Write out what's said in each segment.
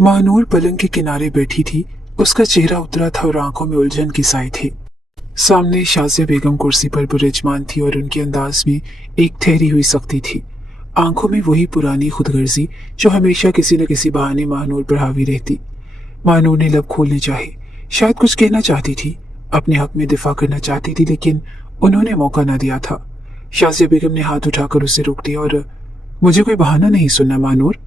महानूर पलंग के किनारे बैठी थी। उसका चेहरा उतरा था और आंखों में उलझन की साए थे। सामने शाजिया बेगम कुर्सी पर बुरजमान थी और उनके अंदाज में एक ठहरी हुई सख्ती थी। आंखों में वही पुरानी खुदगर्जी जो हमेशा किसी न किसी बहाने महानूर पर हावी रहती। महानूर ने लब खोलने चाहे, शायद कुछ कहना चाहती थी, अपने हक में दिफा करना चाहती थी, लेकिन उन्होंने मौका न दिया था। शाजिया बेगम ने हाथ उठाकर उसे रोक दिया और मुझे कोई बहाना नहीं सुनना महानूर।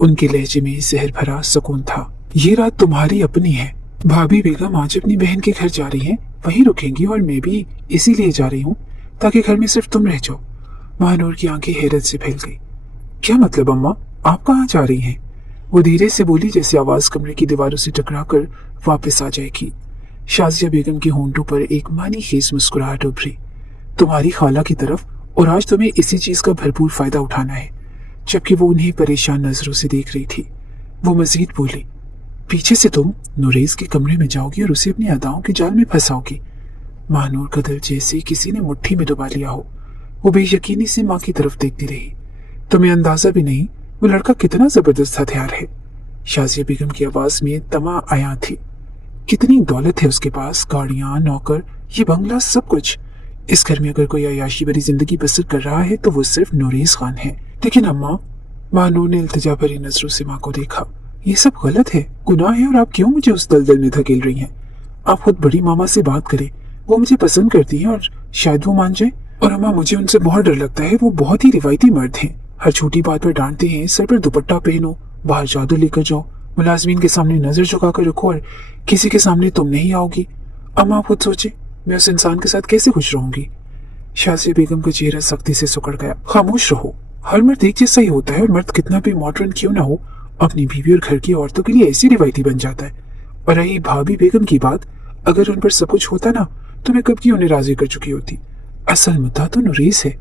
उनके लहजे में जहर भरा सुकून था। ये रात तुम्हारी अपनी है। भाभी बेगम आज अपनी बहन के घर जा रही हैं, वहीं रुकेंगी और मैं भी इसीलिए जा रही हूँ ताकि घर में सिर्फ तुम रह जाओ। महानूर की आंखें हैरत से फैल गई। क्या मतलब अम्मा, आप कहाँ जा रही हैं? वो धीरे से बोली जैसे आवाज कमरे की दीवारों से टकराकर वापस आ जाएगी। शाजिया बेगम के होंठों पर एक मानी खेज मुस्कुराहट उभरी। तुम्हारी खाला की तरफ, और आज तुम्हें इसी चीज का भरपूर फायदा उठाना है। जबकि वो उन्हें परेशान नजरों से देख रही थी, वो मजीद बोली, पीछे से तुम नुरेज के कमरे में जाओगी और उसे अपनी अदाओं के जाल में फंसाओगी। महानूर का दिल जैसे किसी ने मुट्ठी में दबा लिया हो। वो बेयकीनी से माँ की तरफ देखती रही। तुम्हें अंदाजा भी नहीं वो लड़का कितना जबरदस्त हथियार है। शाजिया बेगम की आवाज में तमा आया थी। कितनी दौलत है उसके पास, गाड़ियां, नौकर, ये बंगला, सब कुछ। इस घर में अगर कोई अयाशी भरी जिंदगी बसर कर रहा है तो वो सिर्फ नुरेज खान है। लेकिन अम्मा, महानूर ने इल्तिजा भरी नजरों से माँ को देखा, ये सब गलत है, गुनाह है, और आप क्यों मुझे उस दलदल में धकेल रही हैं? आप खुद बड़ी मामा से बात करें, वो मुझे पसंद करती हैं और शायद वो मान जाए। और अम्मा, मुझे उनसे बहुत डर लगता है। वो बहुत ही रिवायती मर्द हैं, हर छोटी बात पर डांटते हैं। सर पर दुपट्टा पहनो, बाहर चादर लेकर जाओ, मुलाजमीन के सामने नजर झुका कर रखो और किसी के सामने तुम नहीं आओगी। अम्मा आप खुद सोचे, मैं उस इंसान के साथ कैसे खुश रहूंगी? शाजिया बेगम का चेहरा सख्ती से सुकड़ गया। खामोश रहो, हर मर्द एक जैसा ही होता है और मर्द कितना भी मॉडर्न क्यों ना हो, अपनी बीवी और घर की औरतों के लिए ऐसी रिवायती बन जाता है। और रही भाभी बेगम की बात, अगर उन पर सब कुछ होता ना तो मैं कब की उन्हें राजी कर चुकी होती। असल मुद्दा तो नुरेज है,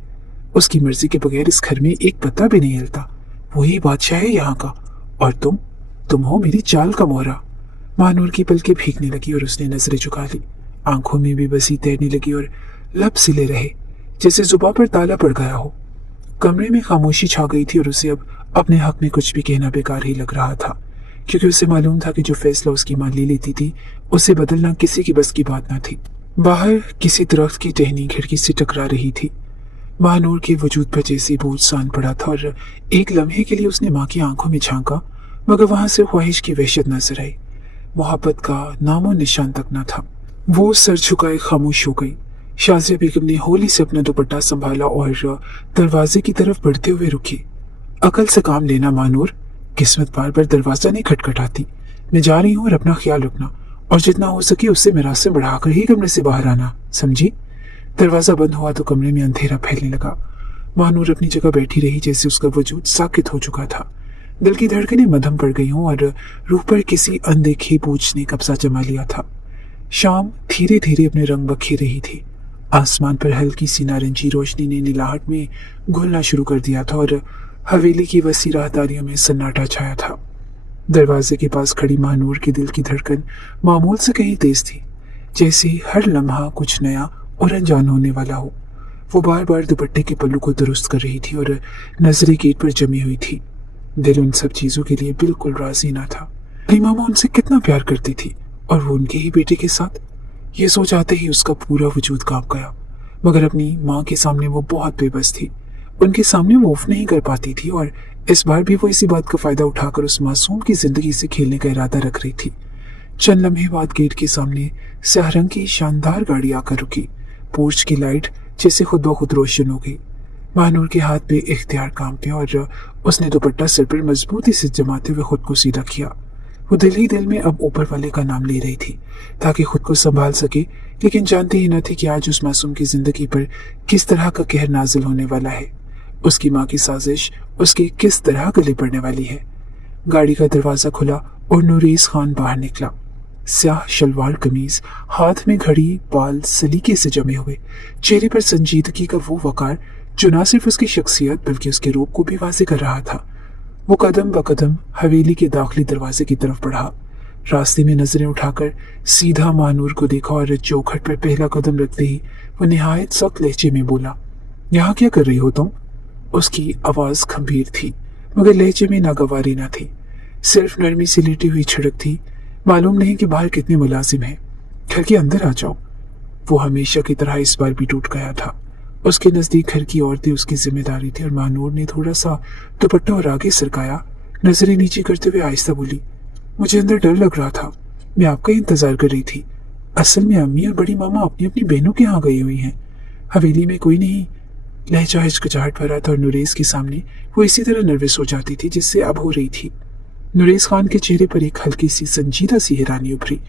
उसकी मर्जी के बगैर इस घर में एक पत्ता भी नहीं हिलता। वही बादशाह है यहाँ का, और तुम हो मेरी चाल का मोहरा। महानूर की पलकें भीगने लगी और उसने नजरें झुका ली। आंखों में भी बसी तैरने लगी और लब सिले रहे जैसे जुबान पर ताला पड़ गया हो। कमरे में खामोशी छा गई थी और उसे अब अपने हक में कुछ भी कहना बेकार ही लग रहा था, क्योंकि उसे मालूम था कि जो फैसला उसकी मां ले लेती थी उसे बदलना किसी की बस की बात न थी। बाहर किसी दरख्त की टहनी खिड़की से टकरा रही थी। महानूर के वजूद पर जैसे बोझ सान पड़ा था और एक लम्हे के लिए उसने माँ की आंखों में झांका, मगर वहां से ख्वाहिश की वहशत नजर आई। मोहब्बत का नामो निशान तक न था। वो सर झुकाए खामोश हो गई। शाजिया बेगम ने होली से अपना दुपट्टा संभाला और दरवाजे की तरफ बढ़ते हुए रुकी। अकल से काम लेना महानूर, किस्मत बार बार दरवाजा नहीं खटखटाती। मैं जा रही हूँ और अपना ख्याल रखना, और जितना हो सके उससे मिरासे बढ़ाकर ही कमरे से बाहर आना, समझी? दरवाजा बंद हुआ तो कमरे में अंधेरा फैलने लगा। महानूर अपनी जगह बैठी रही जैसे उसका वजूद साकित हो चुका था। दिल की धड़कनें मध्यम पड़ गई हों और रूह पर किसी अनदेखी बोझ ने कब्जा जमा लिया था। शाम धीरे धीरे अपने रंग बखेर रही थी। आसमान पर हल्की सी नारंगी रोशनी ने नीलाहट में घुलना शुरू कर दिया था और हवेली की वसी राहदारियों में सन्नाटा छाया था। दरवाजे के पास खड़ी महानूर के दिल की धड़कन मामूल से कहीं तेज थी, जैसे हर लम्हा कुछ नया और अनजान होने वाला हो। वो बार बार दुपट्टे के पल्लू को दुरुस्त कर रही थी और नजरें गेट पर जमी हुई थी। दिल उन सब चीजों के लिए बिल्कुल राजी ना था। अली मामा उनसे कितना प्यार करती थी और वो उनके ही बेटे के साथ। ये सोच आते ही उसका पूरा वजूद कांप गया, मगर अपनी माँ के सामने वो बहुत बेबस थी। उनके सामने वो उफ नहीं कर पाती थी और इस बार भी वो इसी बात का फायदा उठाकर उस मासूम की जिंदगी से खेलने का इरादा रख रही थी। चंद लम्हे बाद गेट के सामने स्याह रंग की शानदार गाड़ी आकर रुकी। पोर्च की लाइट जैसे खुद ब खुद रोशन हो गई। महानूर के हाथ पे इख्तियार कांपे और उसने दुपट्टा सिर पर मजबूती से जमाते हुए खुद को सीधा किया। वो दिल ही दिल में अब ऊपर वाले का नाम ले रही थी ताकि खुद को संभाल सके, लेकिन जानती ही न थी कि आज उस मासूम की जिंदगी पर किस तरह का कहर नाजिल होने वाला है। उसकी माँ की साजिश उसके किस तरह गले पड़ने वाली है। गाड़ी का दरवाजा खुला और नुरेज खान बाहर निकला। स्याह शलवार कमीज, हाथ में घड़ी, बाल सलीके से जमे हुए, चेहरे पर संजीदगी का वो वकार जो न सिर्फ उसकी शख्सियत बल्कि उसके रूप को भी वाज़ेह कर रहा था। वो कदम ब कदम हवेली के दाखिली दरवाजे की तरफ बढ़ा। रास्ते में नजरें उठाकर सीधा महानूर को देखा और चौखट पर पहला कदम रखते ही वो निहायत सख्त लहजे में बोला, यहाँ क्या कर रही हो तुम? उसकी आवाज गंभीर थी मगर लहजे में नागवारी न थी। सिर्फ नरमी से लेटी हुई छिड़क थी। मालूम नहीं कि बाहर कितने मुलाजिम हैं। घर के अंदर आ जाओ। वो हमेशा की तरह इस बार भी टूट गया था। उसके नजदीक घर की औरतें उसकी जिम्मेदारी थी और महानूर ने थोड़ा सा दुपट्टा और आगे सरकाया, नजरें नीचे करते हुए आहिस्ता बोली, मुझे अंदर डर लग रहा था। मैं आपका ही इंतजार कर रही थी। असल में अम्मी और बड़ी मामा अपनी अपनी बहनों के यहाँ गई हुई हैं। हवेली में कोई नहीं। लहजा हिचकिचाहट भरा था और नुरेज के सामने वो इसी तरह नर्वस हो जाती थी जिससे अब हो रही थी। नुरेज खान के चेहरे पर एक हल्की सी संजीदा सी हैरानी उभरी।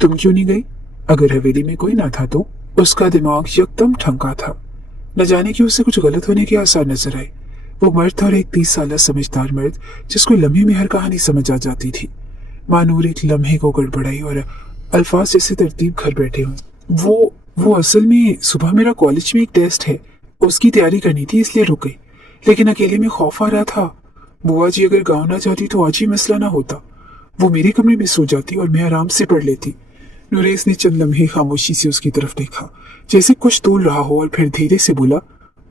तुम क्यों नहीं गई? अगर हवेली में कोई ना था तो? उसका दिमाग यकदम ठंका था। न जाने कि उसे कुछ गलत होने के आसार नजर आए। वो मर्द था और एक 30 साल समझदार मर्द जिसको लम्हे में हर कहानी समझ आ जाती थी। मानूर एक लम्हे को गड़बड़ाई और अल्फाज जैसे तरतीब घर बैठे हों। वो असल में सुबह मेरा कॉलेज में एक टेस्ट है, उसकी तैयारी करनी थी इसलिए रुक गई। लेकिन अकेले में खौफ आ रहा था। बुआ जी अगर गाँव ना जाती तो आज ही मसला ना होता। वो मेरे कमरे में सो जाती और मैं आराम से पढ़ लेती। नुरेश ने चंद लम्हे खामोशी से उसकी तरफ देखा, जैसे कुछ तोल रहा हो, और फिर धीरे से बोला,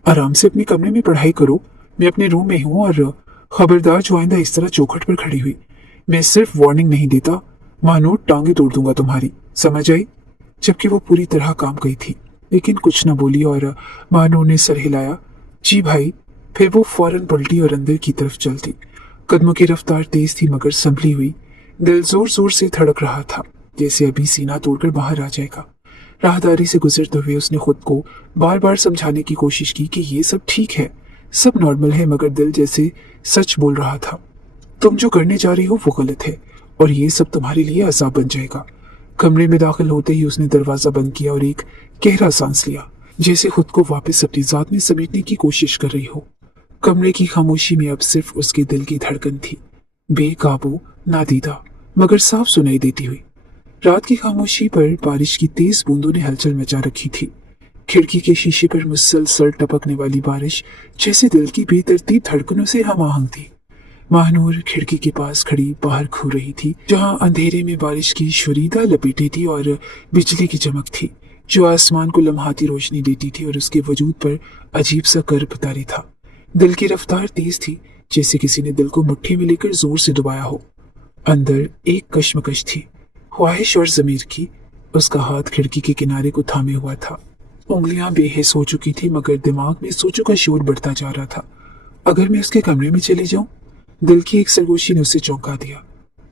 आराम से अपने कमरे में पढ़ाई करो। मैं अपने रूम में हूँ और खबरदार जो आइंदा इस तरह चौखट पर खड़ी हुई। मैं सिर्फ वार्निंग नहीं देता, मानो टांगे तोड़ दूंगा तुम्हारी, समझ आई? जबकि वो पूरी तरह काम गई थी, लेकिन कुछ न बोली और मानो ने सर हिलाया, जी भाई। फिर वो फौरन पलटी और अंदर की तरफ चलती। कदमों की रफ्तार तेज थी मगर संभली हुई। दिल जोर जोर से धड़क रहा था, जैसे अभी सीना तोड़कर बाहर आ जाएगा। राहदारी से गुजरते हुए उसने खुद को बार बार समझाने की कोशिश की कि ये सब ठीक है, सब नॉर्मल है, मगर दिल जैसे सच बोल रहा था। तुम जो करने जा रही हो वो गलत है और ये सब तुम्हारे लिए अजाब बन जाएगा। कमरे में दाखिल होते ही उसने दरवाजा बंद किया और एक गहरा सांस लिया, जैसे खुद को वापस अपनी जात में समेटने की कोशिश कर रही हो। कमरे की खामोशी में अब सिर्फ उसके दिल की धड़कन थी, बेकाबू, नादीदा, मगर साफ सुनाई देती हुई। रात की खामोशी पर बारिश की तेज बूंदों ने हलचल मचा रखी थी। खिड़की के शीशे पर मुसलसल टपकने वाली बारिश जैसे दिल की बेतरतीब धड़कनों से हम आहंग थी। महानूर खिड़की के पास खड़ी बाहर घूर रही थी, जहां अंधेरे में बारिश की शुरीदा लपेटें थी और बिजली की चमक थी जो आसमान को लम्हाती रोशनी देती थी और उसके वजूद पर अजीब सा गर्व तारी था। दिल की रफ्तार तेज थी, जैसे किसी ने दिल को मुट्ठी में लेकर जोर से दबाया हो। अंदर एक कश्मकश थी, ख्वाहिश और जमीर की। उसका हाथ खिड़की के किनारे को थामे हुआ था। उंगलियां बेहिस हो चुकी थी, मगर दिमाग में सोचों का शोर बढ़ता जा रहा था। अगर मैं उसके कमरे में चली जाऊं? दिल की एक सरगोशी ने उसे चौंका दिया।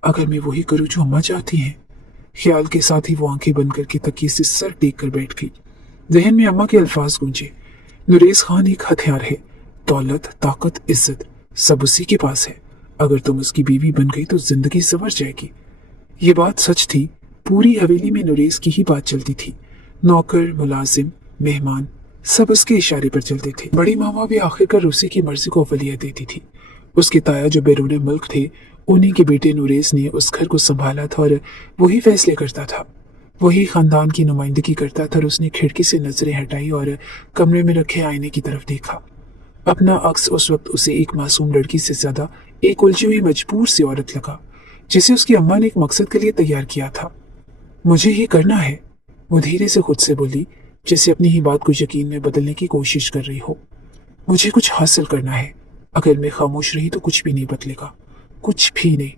अगर मैं वही करूं जो अम्मा चाहती हैं? ख्याल के साथ ही वो आंखें बंद करके तकिए से सर टेक कर बैठ गई। जहन में अम्मा के अल्फाज गूंजे, नुरेज खान एक हथियार है, दौलत, ताकत, इज्जत सब उसी के पास है। अगर तुम उसकी बीवी बन गई तो जिंदगी संवर जाएगी। ये बात सच थी। पूरी हवेली में नुरेज की ही बात चलती थी। नौकर, मुलाजिम, मेहमान सब उसके इशारे पर चलते थे। बड़ी मामा भी आखिरकार उसी की मर्जी को अवलियत देती थी। उसके ताया जो बैरून मुल्क थे, उन्हीं के बेटे नुरेज ने उस घर को संभाला था और वही फैसले करता था, वही खानदान की नुमाइंदगी करता था। और उसने खिड़की से नजरें हटाई और कमरे में रखे आईने की तरफ देखा। अपना अक्स उस वक्त उसे एक मासूम लड़की से ज्यादा एक उलझी हुई मजबूर सी औरत लगा, जिसे उसकी अम्मा ने एक मकसद के लिए तैयार किया था। मुझे ये करना है, वो धीरे से खुद से बोली, जैसे अपनी ही बात को यकीन में बदलने की कोशिश कर रही हो। मुझे कुछ हासिल करना है। अगर मैं खामोश रही तो कुछ भी नहीं बदलेगा, कुछ भी नहीं।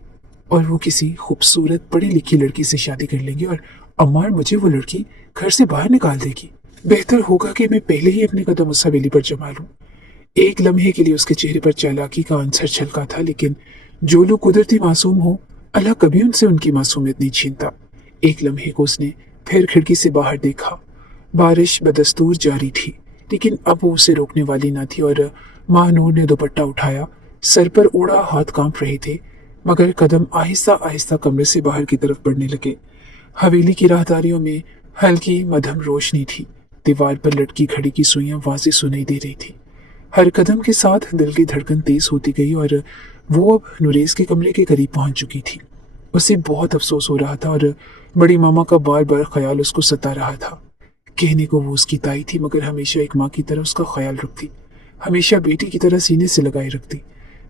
और वो किसी खूबसूरत पढ़ी लिखी लड़की से शादी कर लेंगे और अम्मा और मुझे वो लड़की घर से बाहर निकाल देगी। बेहतर होगा कि मैं पहले ही अपने कदम उस हवेली पर जमा लूं। एक लम्हे के लिए उसके चेहरे पर चालाकी का अंसर छलका था, लेकिन जो लोग कुदरती मासूम हो, अल्लाह कभी उनसे उनकी मासूमियत नहीं छीनता। एक लम्हे को उसने फिर खिड़की से बाहर देखा। बारिश बदस्तूर जारी थी, लेकिन अब वो उसे रोकने वाली न थी। और महानूर ने दुपट्टा उठाया, सर पर ओढ़ा हाथ कांप रहे थे, मगर कदम आहिस्ता आहिस्ता कमरे से बाहर की तरफ बढ़ने लगे। हवेली की राहदारियों में हल्की मध्यम रोशनी थी। दीवार पर लटकी घड़ी की सुइयां वाज़ेह सुनाई दे रही थी। हर कदम के साथ दिल की धड़कन तेज होती गई और वो अब नुरेज के कमरे के करीब पहुंच चुकी थी। उसे बहुत अफसोस हो रहा था और बड़ी मामा का बार बार ख्याल उसको सता रहा था। कहने को वो उसकी ताई थी, मगर हमेशा एक माँ की तरह उसका ख्याल रखती, हमेशा बेटी की तरह सीने से लगाए रखती।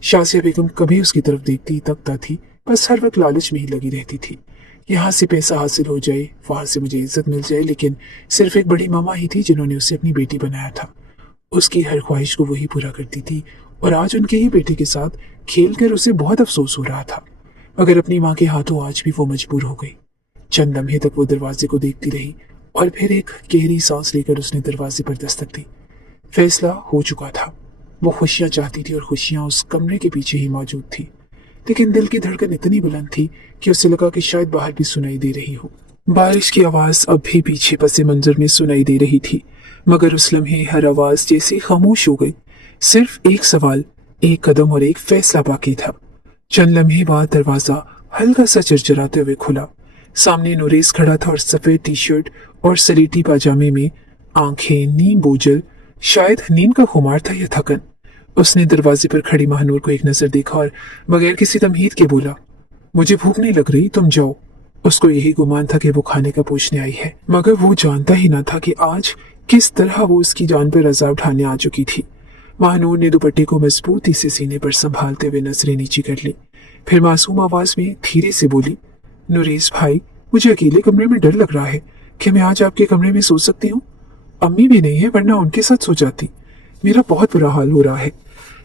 शासिया बेगम कभी उसकी तरफ देखती तकता थी, बस हर वक्त लालच में ही लगी रहती थी। यहाँ से पैसा हासिल हो जाए, वहां से मुझे इज्जत मिल जाए, लेकिन सिर्फ एक बड़ी मामा ही थी जिन्होंने उसे अपनी बेटी बनाया था। उसकी हर ख्वाहिश को वही पूरा करती थी और आज उनके ही बेटे के साथ खेल कर उसे बहुत अफसोस हो रहा था। मगर अपनी माँ के हाथों आज भी वो मजबूर हो गई। चंद लम्हे तक वो दरवाजे को देखती रही और फिर एक गहरी सांस लेकर उसने दरवाजे पर दस्तक दी। फैसला हो चुका था। वो खुशियां चाहती थी और खुशियां उस कमरे के पीछे ही मौजूद थी, लेकिन दिल की धड़कन इतनी बुलंद थी कि उसे लगा कि शायद बाहर भी सुनाई दे रही हो। बारिश की आवाज अब भी पीछे पसे मंजर में सुनाई दे रही थी, मगर उस लम्हे हर आवाज जैसे खामोश हो गई। सिर्फ एक सवाल, एक कदम और एक फैसला बाकी था। चंद लम्हे बाद दरवाजा हल्का सा चरचराते हुए खुला। सामने नुरेस खड़ा था और सफेद टी शर्ट और सलेटी पाजामे में, आंखें नीम बोझल, शायद नींद का खुमार था या थकन। उसने दरवाजे पर खड़ी महानूर को एक नजर देखा और बगैर किसी तमहीद के बोला, मुझे भूख नहीं लग रही, तुम जाओ। उसको यही गुमान था कि वो खाने का पूछने आई है, मगर वो जानता ही ना था कि आज किस तरह वो उसकी जान पर रजा उठाने आ चुकी थी। महानूर ने दुपट्टे को मजबूती से सीने पर संभालते हुए नजरें नीची कर ली। फिर मासूम आवाज में धीरे से बोली, नुरेस भाई, मुझे अकेले कमरे में डर लग रहा है। क्या मैं आज आपके कमरे में सो सकती हूँ? अम्मी भी नहीं है, वरना उनके साथ सो जाती। मेरा बहुत बुरा हाल हो रहा है।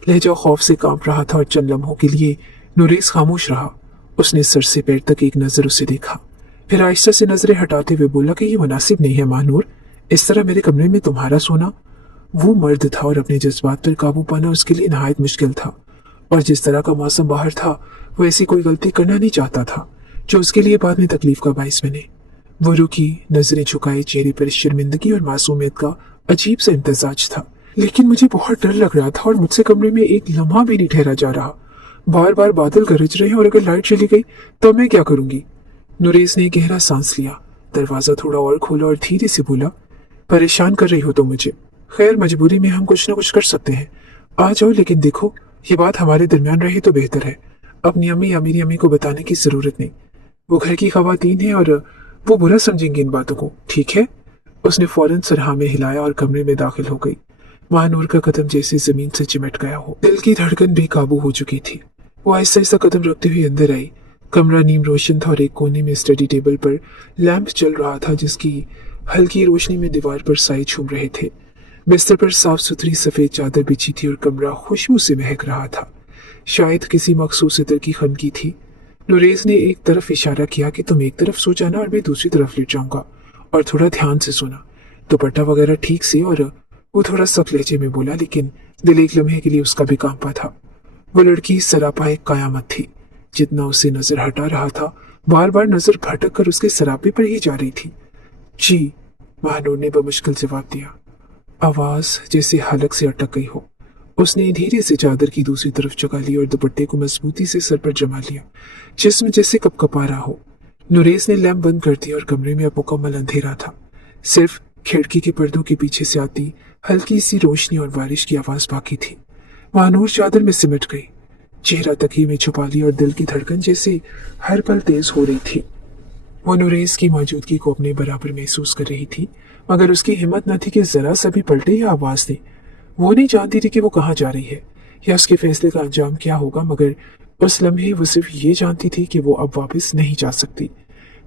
लहजा खौफ से कांप रहा था और चंद लम्हों के लिए नुरेस खामोश रहा। उसने सर से पैर तक एक नजर उसे देखा, फिर आहिस्ता से नजरें हटाते हुए बोला कि ये मुनासिब नहीं है महानूर, इस तरह मेरे कमरे में तुम्हारा सोना। वो मर्द था और अपने जज्बात पर काबू पाना उसके लिए नहायत मुश्किल था, और जिस तरह का मौसम बाहर था वो ऐसी कोई गलती करना नहीं चाहता था जो उसके लिए बाद में तकलीफ का बाइस बने। वो रुकी, नजरें झुकाए, चेहरे पर शर्मिंदगी और मासूमियत का अजीब सा इम्तजाज था। लेकिन मुझे बहुत डर लग रहा था और मुझसे कमरे में एक लम्हा भी नहीं ठहरा जा रहा। बार बार बादल गरज रहे हैं और अगर लाइट चली गई तो मैं क्या करूंगी? नुरेस ने गहरा सांस लिया, दरवाजा थोड़ा और खोला और धीरे से बोला, परेशान कर रही हो तो मुझे। खैर, मजबूरी में हम कुछ न कुछ कर सकते हैं। आ जाओ, लेकिन देखो ये बात हमारे दरमियान रहे तो बेहतर है। अपनी अम्मी या मेरी अम्मी को बताने की जरूरत नहीं। वो घर की खवातीन है और वो बुरा समझेंगी इन बातों को, ठीक है? उसने फौरन सरहा में हिलाया और कमरे में दाखिल हो गई। महानूर का कदम जैसे जमीन से चिमट गया हो। दिल की धड़कन बेकाबू हो चुकी थी। वो आहिस्ता आहिस्ता कदम रखते हुए अंदर आई। कमरा नीम रोशन था और एक कोने में स्टडी टेबल पर लैंप चल रहा था, जिसकी हल्की रोशनी में दीवार पर साए छूम रहे थे। बिस्तर पर साफ सुथरी सफेद चादर बिछी थी और कमरा खुशबू से महक रहा था, शायद किसी मखसूस इत्र की खनकी थी। नुरेस ने एक तरफ इशारा किया कि तुम एक तरफ सो जाना और मैं दूसरी तरफ लेट जाऊंगा, और थोड़ा ध्यान से सोना, दुपट्टा वगैरह ठीक से। और वो थोड़ा सख्त लहजे में बोला, लेकिन दिल एक लम्हे के लिए उसका भी कांपा था। वो लड़की सरापा एक कयामत थी। जितना उसे नजर हटा रहा था, बार बार नजर भटक कर उसके सरापे पर ही जा रही थी। जी, महानूर ने बमुश्किल जवाब दिया, आवाज जैसे हलक से अटक गई हो। उसने धीरे से चादर की दूसरी तरफ जगा ली और दुपट्टे को मजबूती से सर पर जमा लिया, जिस्म जैसे कपकपा रहा हो। नुरेस ने लैंप बंद कर दिया और कमरे में अब मुकम्मल अंधेरा था। सिर्फ खिड़की के पर्दों के पीछे से आती हल्की सी रोशनी और बारिश की आवाज बाकी थी। महानूर चादर में सिमट गई, चेहरा तकिए में छुपा लिया और दिल की धड़कन जैसे हर पल तेज हो रही थी। वो नुरेस की मौजूदगी को अपने बराबर महसूस कर रही थी, मगर उसकी हिम्मत न थी कि जरा सा भी पलटे या आवाज दे। वो नहीं जानती थी कि वो कहाँ जा रही है या उसके फैसले का अंजाम क्या होगा, मगर उस लम्हे वो सिर्फ ये जानती थी कि वो अब वापस नहीं जा सकती।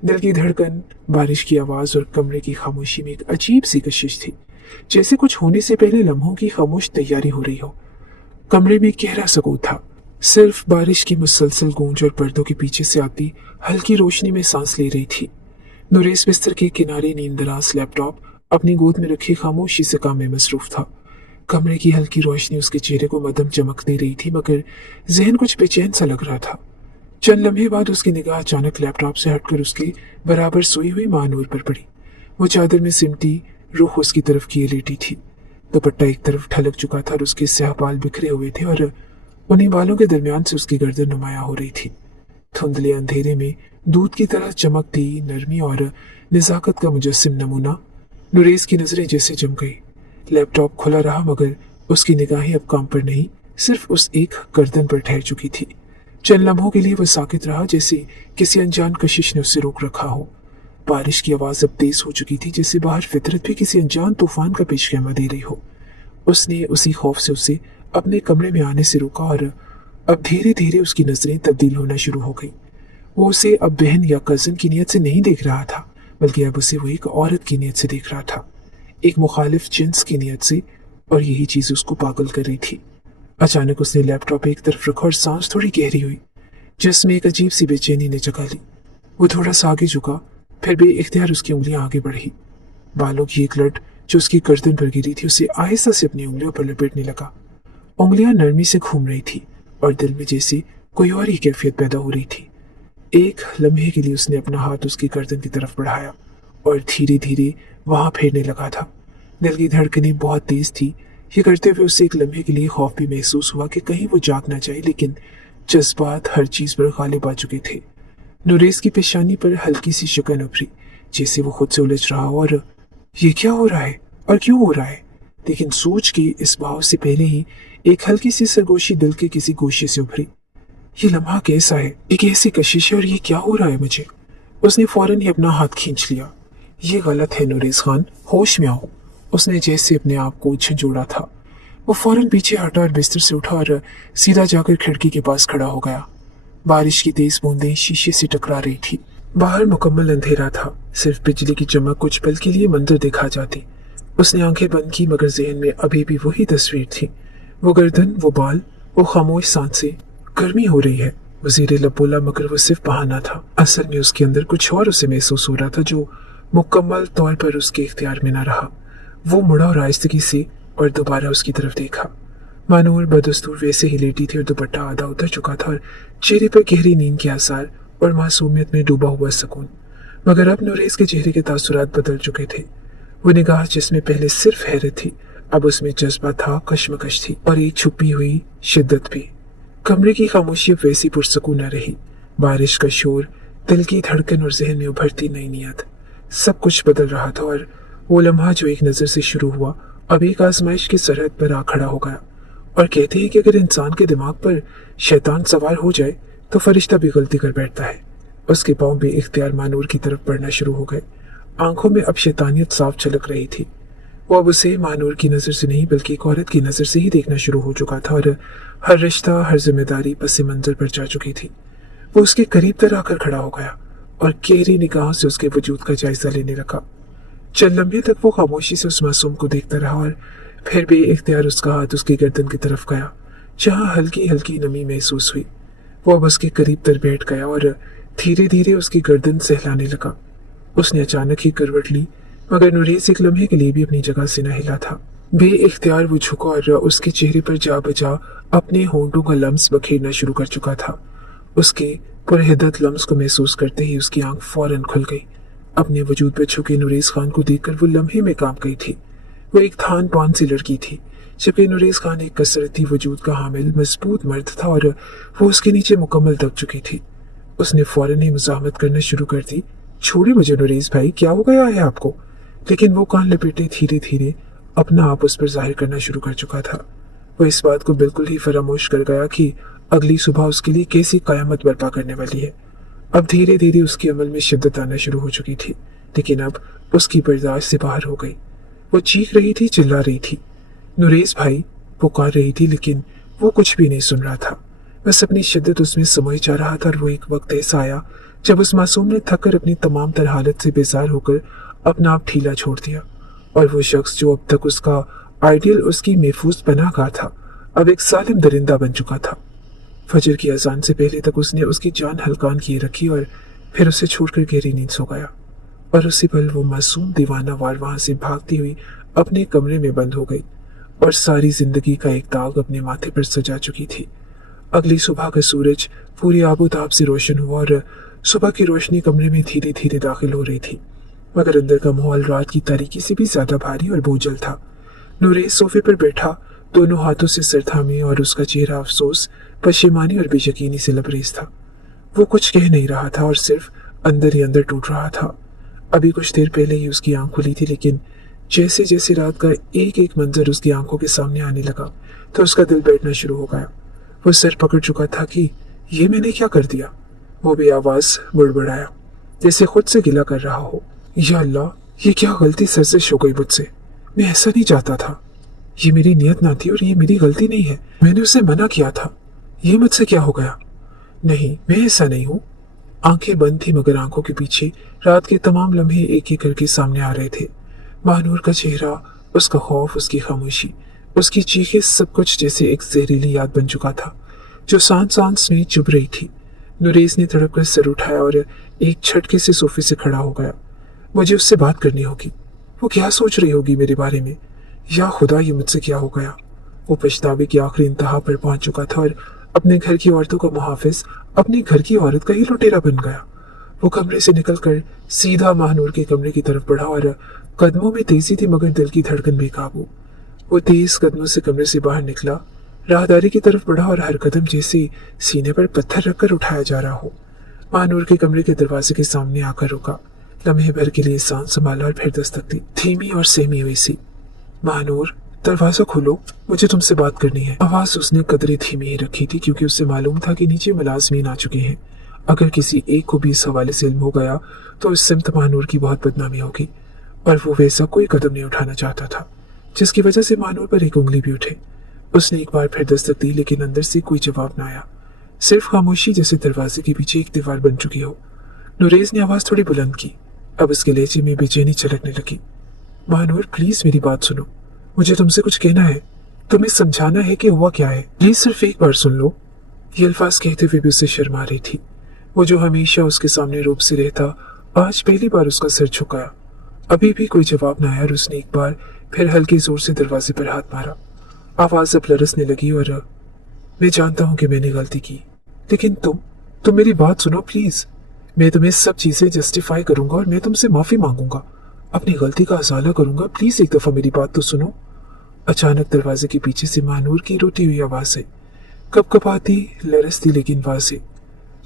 दिल की धड़कन, बारिश की आवाज और कमरे की खामोशी में एक अजीब सी कशिश थी, जैसे कुछ होने से पहले लम्हों की खामोश तैयारी हो रही हो। कमरे में गहरा सुकून था, सिर्फ बारिश की मुसलसल गूंज और पर्दों के पीछे से आती हल्की रोशनी में सांस ले रही थी। नुरेस बिस्तर के किनारे नींदराज लैपटॉप अपनी गोद में रखी खामोशी से काम में मसरूफ था। कमरे की हल्की रोशनी उसके चेहरे को मदम चमक दे रही थी, मगर जहन कुछ बेचैन सा लग रहा था। चंद लम्हे बाद उसकी निगाह अचानक लैपटॉप से हटकर उसके बराबर सोई हुई महानूर पर पड़ी। वो चादर में सिमटी रुख उसकी तरफ किए लेटी थी। दुपट्टा एक तरफ ढलक चुका था और उसके स्याह बाल बिखरे हुए थे और उन्हीं बालों के दरमियान से उसकी गर्दन नुमाया हो रही थी। धुंधले अंधेरे में दूध की तरह चमकती नरमी और निजाकत का मुजस्सिम नमूना। नुरेस की नजरें जैसे जम गई। लैपटॉप खुला रहा, मगर उसकी निगाहें अब काम पर नहीं, सिर्फ उस एक गर्दन पर ठहर चुकी थी। चंद लम्हों के लिए वह साकित रहा, जैसे किसी अनजान कशिश ने उसे रोक रखा हो। बारिश की आवाज अब तेज हो चुकी थी, जैसे बाहर फितरत भी किसी अनजान तूफान का पेशखैमा दे रही हो। उसने उसी खौफ से उसे अपने कमरे में आने से रोका और अब धीरे धीरे उसकी नजरें तब्दील होना शुरू हो गई। वो उसे अब बहन या कजन की नीयत से नहीं देख रहा था, बल्कि अब उसे वो एक औरत की नीयत से देख रहा था, एक मुखालिफ जिन्स की नीयत से, और यही चीज उसको पागल कर रही थी। अचानक उसने लैपटॉप एक तरफ रखा और सांस थोड़ी गहरी हुई। जिसमें एक अजीब सी बेचैनी ने जगह ली। वो थोड़ा सा आगे झुका, फिर बेइख्तियार उसकी उंगलियां आगे बढ़ी। बालों की एक लट जो उसकी गर्दन पर गिरी थी उसे आहिस्ता से अपनी उंगलियों पर लपेटने लगा। उंगलियां नरमी से घूम रही थी और दिल में जैसे कोई और ही कैफियत पैदा हो रही थी। एक लम्हे के लिए उसने अपना हाथ उसकी गर्दन की तरफ बढ़ाया और धीरे धीरे वहां फेरने लगा था। दिल की धड़कनें बहुत तेज थी। ये करते हुए उसे एक लम्हे के लिए खौफ भी महसूस हुआ कि कहीं वो जाग ना जाए, लेकिन जज्बात हर चीज पर गालिब आ चुके थे। नुरेज की पेशानी पर हल्की सी शिकन उभरी, जैसे वो खुद से उलझ रहा हो और ये क्या हो रहा है और क्यों हो रहा है। लेकिन सोच के इस भाव से पहले ही एक हल्की सी सरगोशी दिल के किसी गोशे से उभरी। ये लम्हा कैसा है, एक ऐसी कशिश है और ये क्या हो रहा है मुझे। उसने फौरन ही अपना हाथ खींच लिया। ये गलत है नुरेज खान, होश में आओ। उसने जैसे अपने आप को झंझोड़ा था। वो फौरन पीछे हटा और बिस्तर से उठा और सीधा जाकर खिड़की के पास खड़ा हो गया। बारिश की तेज बूंदें शीशे से टकरा रही थी। बाहर मुकम्मल अंधेरा था, सिर्फ बिजली की चमक कुछ पल के लिए मंजर दिखा जाती। उसने आंखें बंद की, मगर जहन में अभी भी वही तस्वीर थी। वो गर्दन, वो बाल, वो खामोश सांसें। गर्मी हो रही है, वो ज़ेरे लब बोला, मगर वो सिर्फ बहाना था। असल में उसके अंदर कुछ और उसे महसूस हो रहा था जो मुकम्मल तौर पर उसके इख्तियार में न रहा। वो मुड़ा और आहिस्तगी से और दोबारा उसकी तरफ देखा। मानूर बदस्तूर वैसे ही लेटी थी और दुपट्टा आधा उतर चुका था और चेहरे पर गहरी नींद के आसार और मासूमियत में डूबा हुआ सुकून। मगर अब नुरेज के चेहरे के तासुरात बदल चुके थे। वो निगाह जिसमें पहले सिर्फ हैरत थी, अब उसमें जज्बा था, कश्मकश थी और एक छुपी हुई शिद्दत भी। कमरे की खामोशी अब वैसी पुरसकून न रही। बारिश का शोर, दिल की धड़कन और जहन में उभरती नई नियत, सब कुछ बदल रहा था। और वो लम्हा जो एक नजर से शुरू हुआ अब एक आजमाइश की सरहद पर आ खड़ा हो गया। और कहते हैं कि अगर इंसान के दिमाग पर शैतान सवार हो जाए तो फरिश्ता भी गलती कर बैठता है। उसके पांव बेइख्तियार मानूर की तरफ बढ़ना शुरू हो गए। आंखों में अब शैतानियत साफ झलक रही थी। वो अब उसे मानूर की नजर से नहीं बल्कि एक औरत की नजर से ही देखना शुरू हो चुका था और हर रिश्ता, हर जिम्मेदारी पस मंजर पर जा चुकी थी। वो उसके करीब तर आकर खड़ा हो गया और गहरी निगाहों से उसके वजूद का जायजा लेने लगा। चंद लम्हे तक वो खामोशी से उस मासूम को देखता रहा और फिर भी इख्तियार उसका हाथ उसकी गर्दन की तरफ गया, जहां हल्की हल्की नमी महसूस हुई। वो अब उसके करीब तर बैठ गया और धीरे धीरे उसकी गर्दन सहलाने लगा। उसने अचानक ही करवट ली, मगर नुरेज एक लम्हे के लिए भी अपनी जगह से न हिला था। बेइख्तियार वो झुका और उसके चेहरे पर जा बजा अपने होंठों का लम्स बखेरना शुरू कर चुका था। उसके पुरहिद्दत लम्स को महसूस करते ही उसकी आंख फौरन खुल गई। अपने वजूद पर झुके नुरेज खान को देखकर वो लम्हे में कांप गई थी। वो एक थान पान सी लड़की थी, जबकि नुरेज खान एक कसरती वजूद का हामिल मजबूत मर्द था और वो उसके नीचे मुकम्मल दब चुकी थी। उसने फौरन ही मुजाहमत करना शुरू कर दी। छोड़े मुझे नुरेज भाई, क्या हो गया है आपको। लेकिन वो कान लपेटे धीरे धीरे अपना आप उस पर जाहिर करना शुरू कर चुका था। वो इस बात को बिल्कुल ही फरामोश कर गया कि अगली सुबह उसके लिए कैसी कयामत बर्पा करने वाली है। अब धीरे धीरे उसके अमल में शिद्दत आना शुरू हो चुकी थी, लेकिन अब उसकी बर्दाश्त से बाहर हो गई। वो चीख रही थी, चिल्ला रही थी, नुरेज भाई पुकार रही थी, लेकिन वो कुछ भी नहीं सुन रहा था। बस अपनी शिद्दत उसमें समझ जा रहा था। और वो एक वक्त ऐसा आया जब उस मासूम ने थक कर अपनी तमाम तर हालत से बेजार होकर अपना आप ढीला छोड़ दिया। और वो शख्स जो अब तक उसका आइडियल, उसकी महफूज पनाहगाह था, अब एक सालिम दरिंदा बन चुका था। फजर की अजान से पहले तक उसने उसकी जान हल्कान किए रखी और फिर उसे छोड़कर गहरी नींद सो गया। और उसी पल वो मासूम दीवाना वार वहां से भागती हुई अपने कमरे में बंद हो गई और सारी जिंदगी का एक दाग अपने माथे पर सजा चुकी थी। अगली सुबह का सूरज पूरी आबोताब से रोशन हुआ और सुबह की रोशनी कमरे में धीरे धीरे दाखिल हो रही थी, मगर अंदर का माहौल रात की तारीकी से भी ज्यादा भारी और बोझल था। नुरेज सोफे पर बैठा, दोनों हाथों से सर थामे, और उसका चेहरा अफसोस, पशेमानी और बेयकीनी से लबरेज था। वो कुछ कह नहीं रहा था और सिर्फ अंदर ही अंदर टूट रहा था। अभी कुछ देर पहले ही उसकी आंख खुली थी, लेकिन जैसे जैसे रात का एक एक मंजर उसकी आंखों के सामने आने लगा तो उसका दिल बैठना शुरू हो गया। वो सर पकड़ चुका था कि ये मैंने क्या कर दिया। वो भी आवाज बुड़बड़ाया, जैसे खुद से गिला कर रहा हो, या अल्लाह, ये क्या गलती सरजिश हो गई मुझसे। मैं ऐसा नहीं चाहता था, ये मेरी नियत ना थी और ये मेरी गलती नहीं है। मैंने उसे मना किया था, ये मुझसे क्या हो गया। नहीं, मैं ऐसा नहीं हूँ। आंखें बंद थी, मगर आंखों के पीछे रात के तमाम लम्हे एक एक करके सामने आ रहे थे। महानूर का चेहरा, उसका खौफ, उसकी खामोशी, उसकी चीखें, सब कुछ जैसे एक जहरीली याद बन चुका था जो सांस सांस में चुभ रही थी। नुरेज ने तड़प कर सर उठाया और एक झटके से सोफे से खड़ा हो गया। मुझे उससे बात करनी होगी। वो क्या सोच रही होगी मेरे बारे में? या खुदा, ये मुझसे क्या हो गया? वो पछतावे की आखिरी इंतहा पर पहुंच चुका था और अपने घर की औरतों का मुहाफिज अपनी घर की औरत का ही लुटेरा बन गया। वो कमरे से निकलकर सीधा महानूर के कमरे की तरफ बढ़ा और कदमों में तेजी थी मगर दिल की धड़कन बेकाबू। वो तेज कदमों से कमरे से बाहर निकला, राहदारी की तरफ बढ़ा और हर कदम जैसे सीने पर पत्थर रखकर उठाया जा रहा हो। महानूर के कमरे के दरवाजे के सामने आकर रुका, लम्हे भर के लिए सांस संभाला और फिर दस्तक दी, धीमी और सहमी हुई सी। महानूर, दरवाजा खोलो, मुझे तुमसे बात करनी है। आवाज उसने कदरे धीमी ही रखी थी क्योंकि उसे मालूम था कि नीचे मुलाजमीन आ चुके हैं। अगर किसी एक को भी इस हवाले से इल्म हो गया तो इस सिमत महानूर की बहुत बदनामी होगी, और वो वैसा कोई कदम नहीं उठाना चाहता था जिसकी वजह से महानूर पर एक उंगली भी उठे। उसने एक बार फिर दस्तक दी लेकिन अंदर से कोई जवाब न आया, सिर्फ खामोशी जैसे दरवाजे के पीछे एक दीवार बन चुकी हो। नुरेज ने आवाज थोड़ी बुलंद की। अब उसके लहजे में बेचैनी छलकने लगी। महानूर, प्लीज मेरी बात सुनो, मुझे तुमसे कुछ कहना है, तुम्हें समझाना है कि हुआ क्या है। प्लीज सिर्फ एक बार सुन लो। ये अल्फाज कहते हुए भी उसे शर्मा रही थी। वो जो हमेशा उसके सामने रूप से रहता, आज पहली बार उसका सिर झुकाया। अभी भी कोई जवाब न आया और उसने एक बार फिर हल्के जोर से दरवाजे पर हाथ मारा। आवाज अब लरसने लगी और मैं जानता हूं कि मैंने गलती की, लेकिन तुम मेरी बात सुनो प्लीज। मैं तुम्हें सब चीजें जस्टिफाई करूंगा और मैं तुमसे माफी मांगूंगा, अपनी गलती का अजाला करूंगा। प्लीज एक दफा मेरी बात तो सुनो। अचानक दरवाजे के पीछे से महानूर की रोती हुई आवाज है, कपकपाती, लरसती लेकिन वाज़ेह।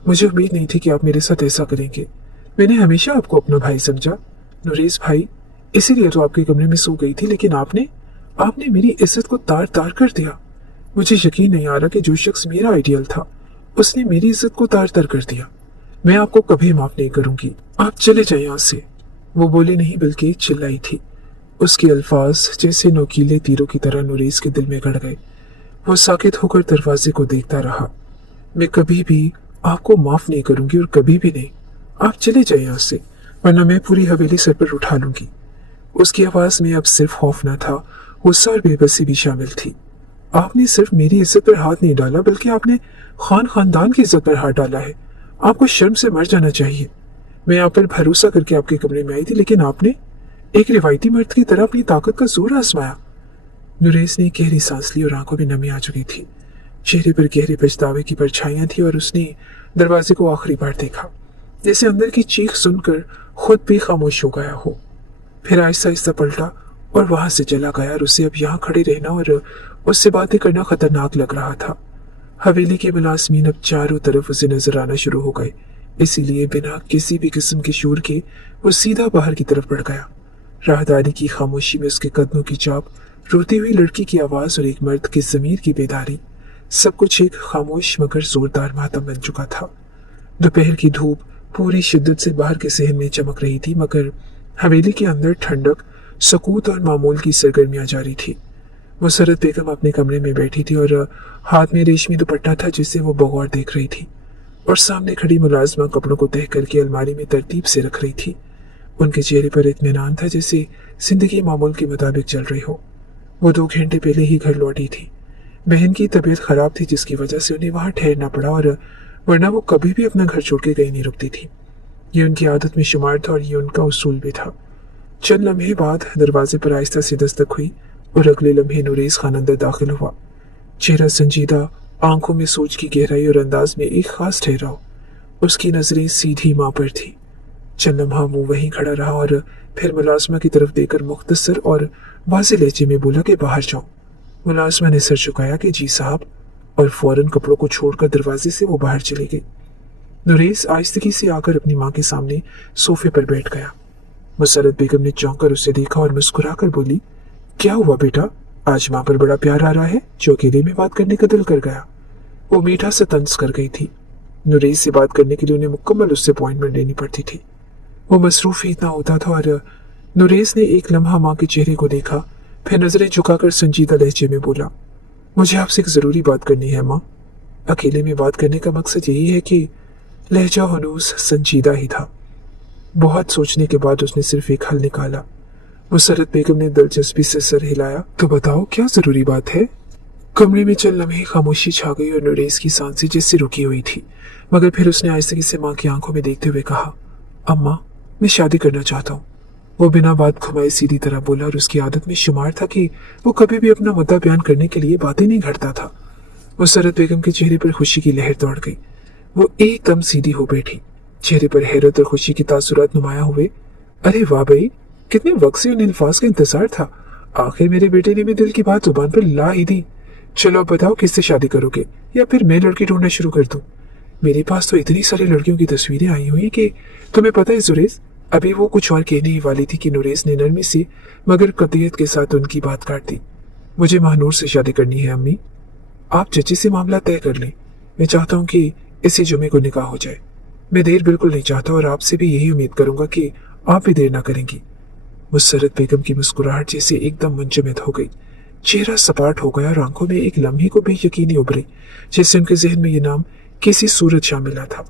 मुझे उम्मीद नहीं थी कि आप मेरे साथ ऐसा करेंगे। मैंने हमेशा आपको अपना भाई समझा, नुरेज भाई, इसीलिए तो आपके कमरे में सो गई थी, लेकिन आपने मेरी इज्जत को तार तार कर दिया। मुझे यकीन नहीं आ रहा कि जो शख्स मेरा आइडियल था उसने मेरी इज्जत को तार तार कर दिया। मैं आपको कभी माफ नहीं करूंगी, आप चले जाए यहाँ से। वो बोली नहीं बल्कि चिल्लाई थी। उसके अल्फाज जैसे नोकीले तीरों की तरह नुरेज के दिल में गड़ गए। वो साकित होकर दरवाजे को देखता रहा। मैं कभी भी आपको माफ नहीं करूंगी और कभी भी नहीं। आप चले जाए यहाँ से, वरना मैं पूरी हवेली सर पर उठा लूंगी। उसकी आवाज में अब सिर्फ खौफ न था, गुस्सा और बेबसी भी शामिल थी। आपने सिर्फ मेरी इज्जत पर हाथ नहीं डाला बल्कि आपने खानदान की इज्जत पर हाथ डाला है। आपको शर्म से मर जाना चाहिए। मैं आप पर भरोसा करके आपके कमरे में आई थी, लेकिन आपने एक रिवायती मर्द की तरह अपनी ताकत का जोर आजमाया। नुरेज ने गहरी सांस ली और आंखों में नमी आ चुकी थी। चेहरे पर गहरे पछतावे की परछाइयां थी और उसने दरवाजे को आखिरी बार देखा, जैसे अंदर की चीख सुनकर खुद भी खामोश हो गया हो। फिर आहिस्ता आहिस्ता पलटा और वहां से चला गया और उसे अब यहाँ खड़े रहना और उससे बातें करना खतरनाक लग रहा था। हवेली के मुलाजमीन अब चारों तरफ उसे नजर आना शुरू हो गए, इसीलिए बिना किसी भी किस्म के शोर के वो सीधा बाहर की तरफ बढ़ गया। राहदारी की खामोशी में उसके कदमों की चाप, रोती हुई लड़की की आवाज और एक मर्द की ज़मीर की बेदारी, सब कुछ एक खामोश मगर जोरदार मातम बन चुका था। दोपहर की धूप पूरी शिद्दत से बाहर के सहन में चमक रही थी, मगर हवेली के अंदर ठंडक, सकूत और मामूल की सरगर्मियां जारी थी। मुसरत बेगम अपने कमरे में बैठी थी और हाथ में रेशमी दुपट्टा था जिसे वो बगौर देख रही थी, और सामने खड़ी मुलाजमा कपड़ों को तह करके अलमारी में तरतीब से रख रही थी। उनके चेहरे पर इत्मीनान था, जैसे जिंदगी मामूल के मुताबिक चल रही हो। वो 2 घंटे पहले ही घर लौटी थी। बहन की तबीयत खराब थी जिसकी वजह से उन्हें वहां ठहरना पड़ा, और वरना वो कभी भी अपना घर छोड़ के कहीं नहीं रुकती थी। ये उनकी आदत में शुमार था और ये उनका उसूल भी था। चंद लम्हे बाद दरवाजे पर आहिस्ता सी दस्तक हुई और अगले लम्हे नुरेज खान अंदर दाखिल हुआ। चेहरा संजीदा, आंखों में सोच की गहराई और अंदाज में एक खास ठहराव। उसकी नजरें सीधी मां पर थी। चंद लम्हा वो वहीं खड़ा रहा और फिर मुलाजमा की तरफ देखकर मुख्तसर और वाज़ेह लहजे में बोला कि बाहर जाओ। मुलाजमा ने सर झुकाया कि जी साहब, और फौरन कपड़ों को छोड़कर दरवाजे से वो बाहर चली गई। नुरेज आहिस्तगी से आकर अपनी मां के सामने सोफे पर बैठ गया। मुसरत बेगम ने चौंक कर उसे देखा और मुस्कुराकर बोली, क्या हुआ बेटा, आज मां पर बड़ा प्यार आ रहा है जो अकेले में बात करने का दिल कर गया। वो मीठा सा तंज कर गई थी। नुरेज से बात करने के लिए उन्हें मुकम्मल उससे अपॉइंटमेंट लेनी पड़ती थी। वो मसरूफ ही इतना होता था। और नुरेज ने एक लम्हा मां के चेहरे को देखा, फिर नजरें झुकाकर संजीदा लहजे में बोला, मुझे आपसे एक जरूरी बात करनी है मां। अकेले में बात करने का मकसद यही है कि लहजा हनूज संजीदा ही था। बहुत सोचने के बाद उसने सिर्फ एक हल निकाला। मुसरत बेगम ने दिलचस्पी से सर हिलाया, तो बताओ क्या जरूरी बात है। कमरे में चंद लम्हे खामोशी छा गई और नरेश की सांसें जैसे रुकी हुई थी, मगर फिर उसने आहिस्ते से माँ की आंखों में देखते हुए कहा, अम्मा, मैं शादी करना चाहता हूँ। वो बिना बात घुमाए सीधी तरह बोला और उसकी आदत में शुमार था कि वो कभी भी अपना मुद्दा बयान करने के लिए बातें नहीं घड़ता था। मुसर्रत बेगम के चेहरे पर खुशी की लहर दौड़ गई। वो एकदम सीधी हो बैठी, चेहरे पर हैरत और खुशी की तासुरात नुमाया हुए। अरे वाह भाई, कितने वक्त से उन अल्फाज का इंतजार था। आखिर मेरे बेटे ने भी दिल की बात जुबान पर ला ही दी। चलो अब बताओ, किससे शादी करोगे, या फिर मैं लड़की ढूंढना शुरू कर दूं? मेरे पास तो इतनी सारी लड़कियों की तस्वीरें आई हुई हैं कि तुम्हें पता है जुरेज। अभी वो कुछ और कहने ही वाली थी कि नुरेश ने नरमी से मगर कतियत के साथ उनकी बात काट दी। मुझे महानूर से शादी करनी है अम्मी। आप जजी से मामला तय कर लें। मैं चाहता हूँ कि इसी जुमे को निकाह हो जाए। मैं देर बिल्कुल नहीं चाहता और आपसे भी यही उम्मीद करूंगा कि आप भी देर ना करेंगी। मुसर्रत बेगम की मुस्कुराहट जैसे एकदम मुंजमद हो गई। चेहरा सपाट हो गया और आंखों में एक लम्हे को भी यकीनी उभरी, जैसे उनके जहन में ये नाम किसी सूरत शामिल था।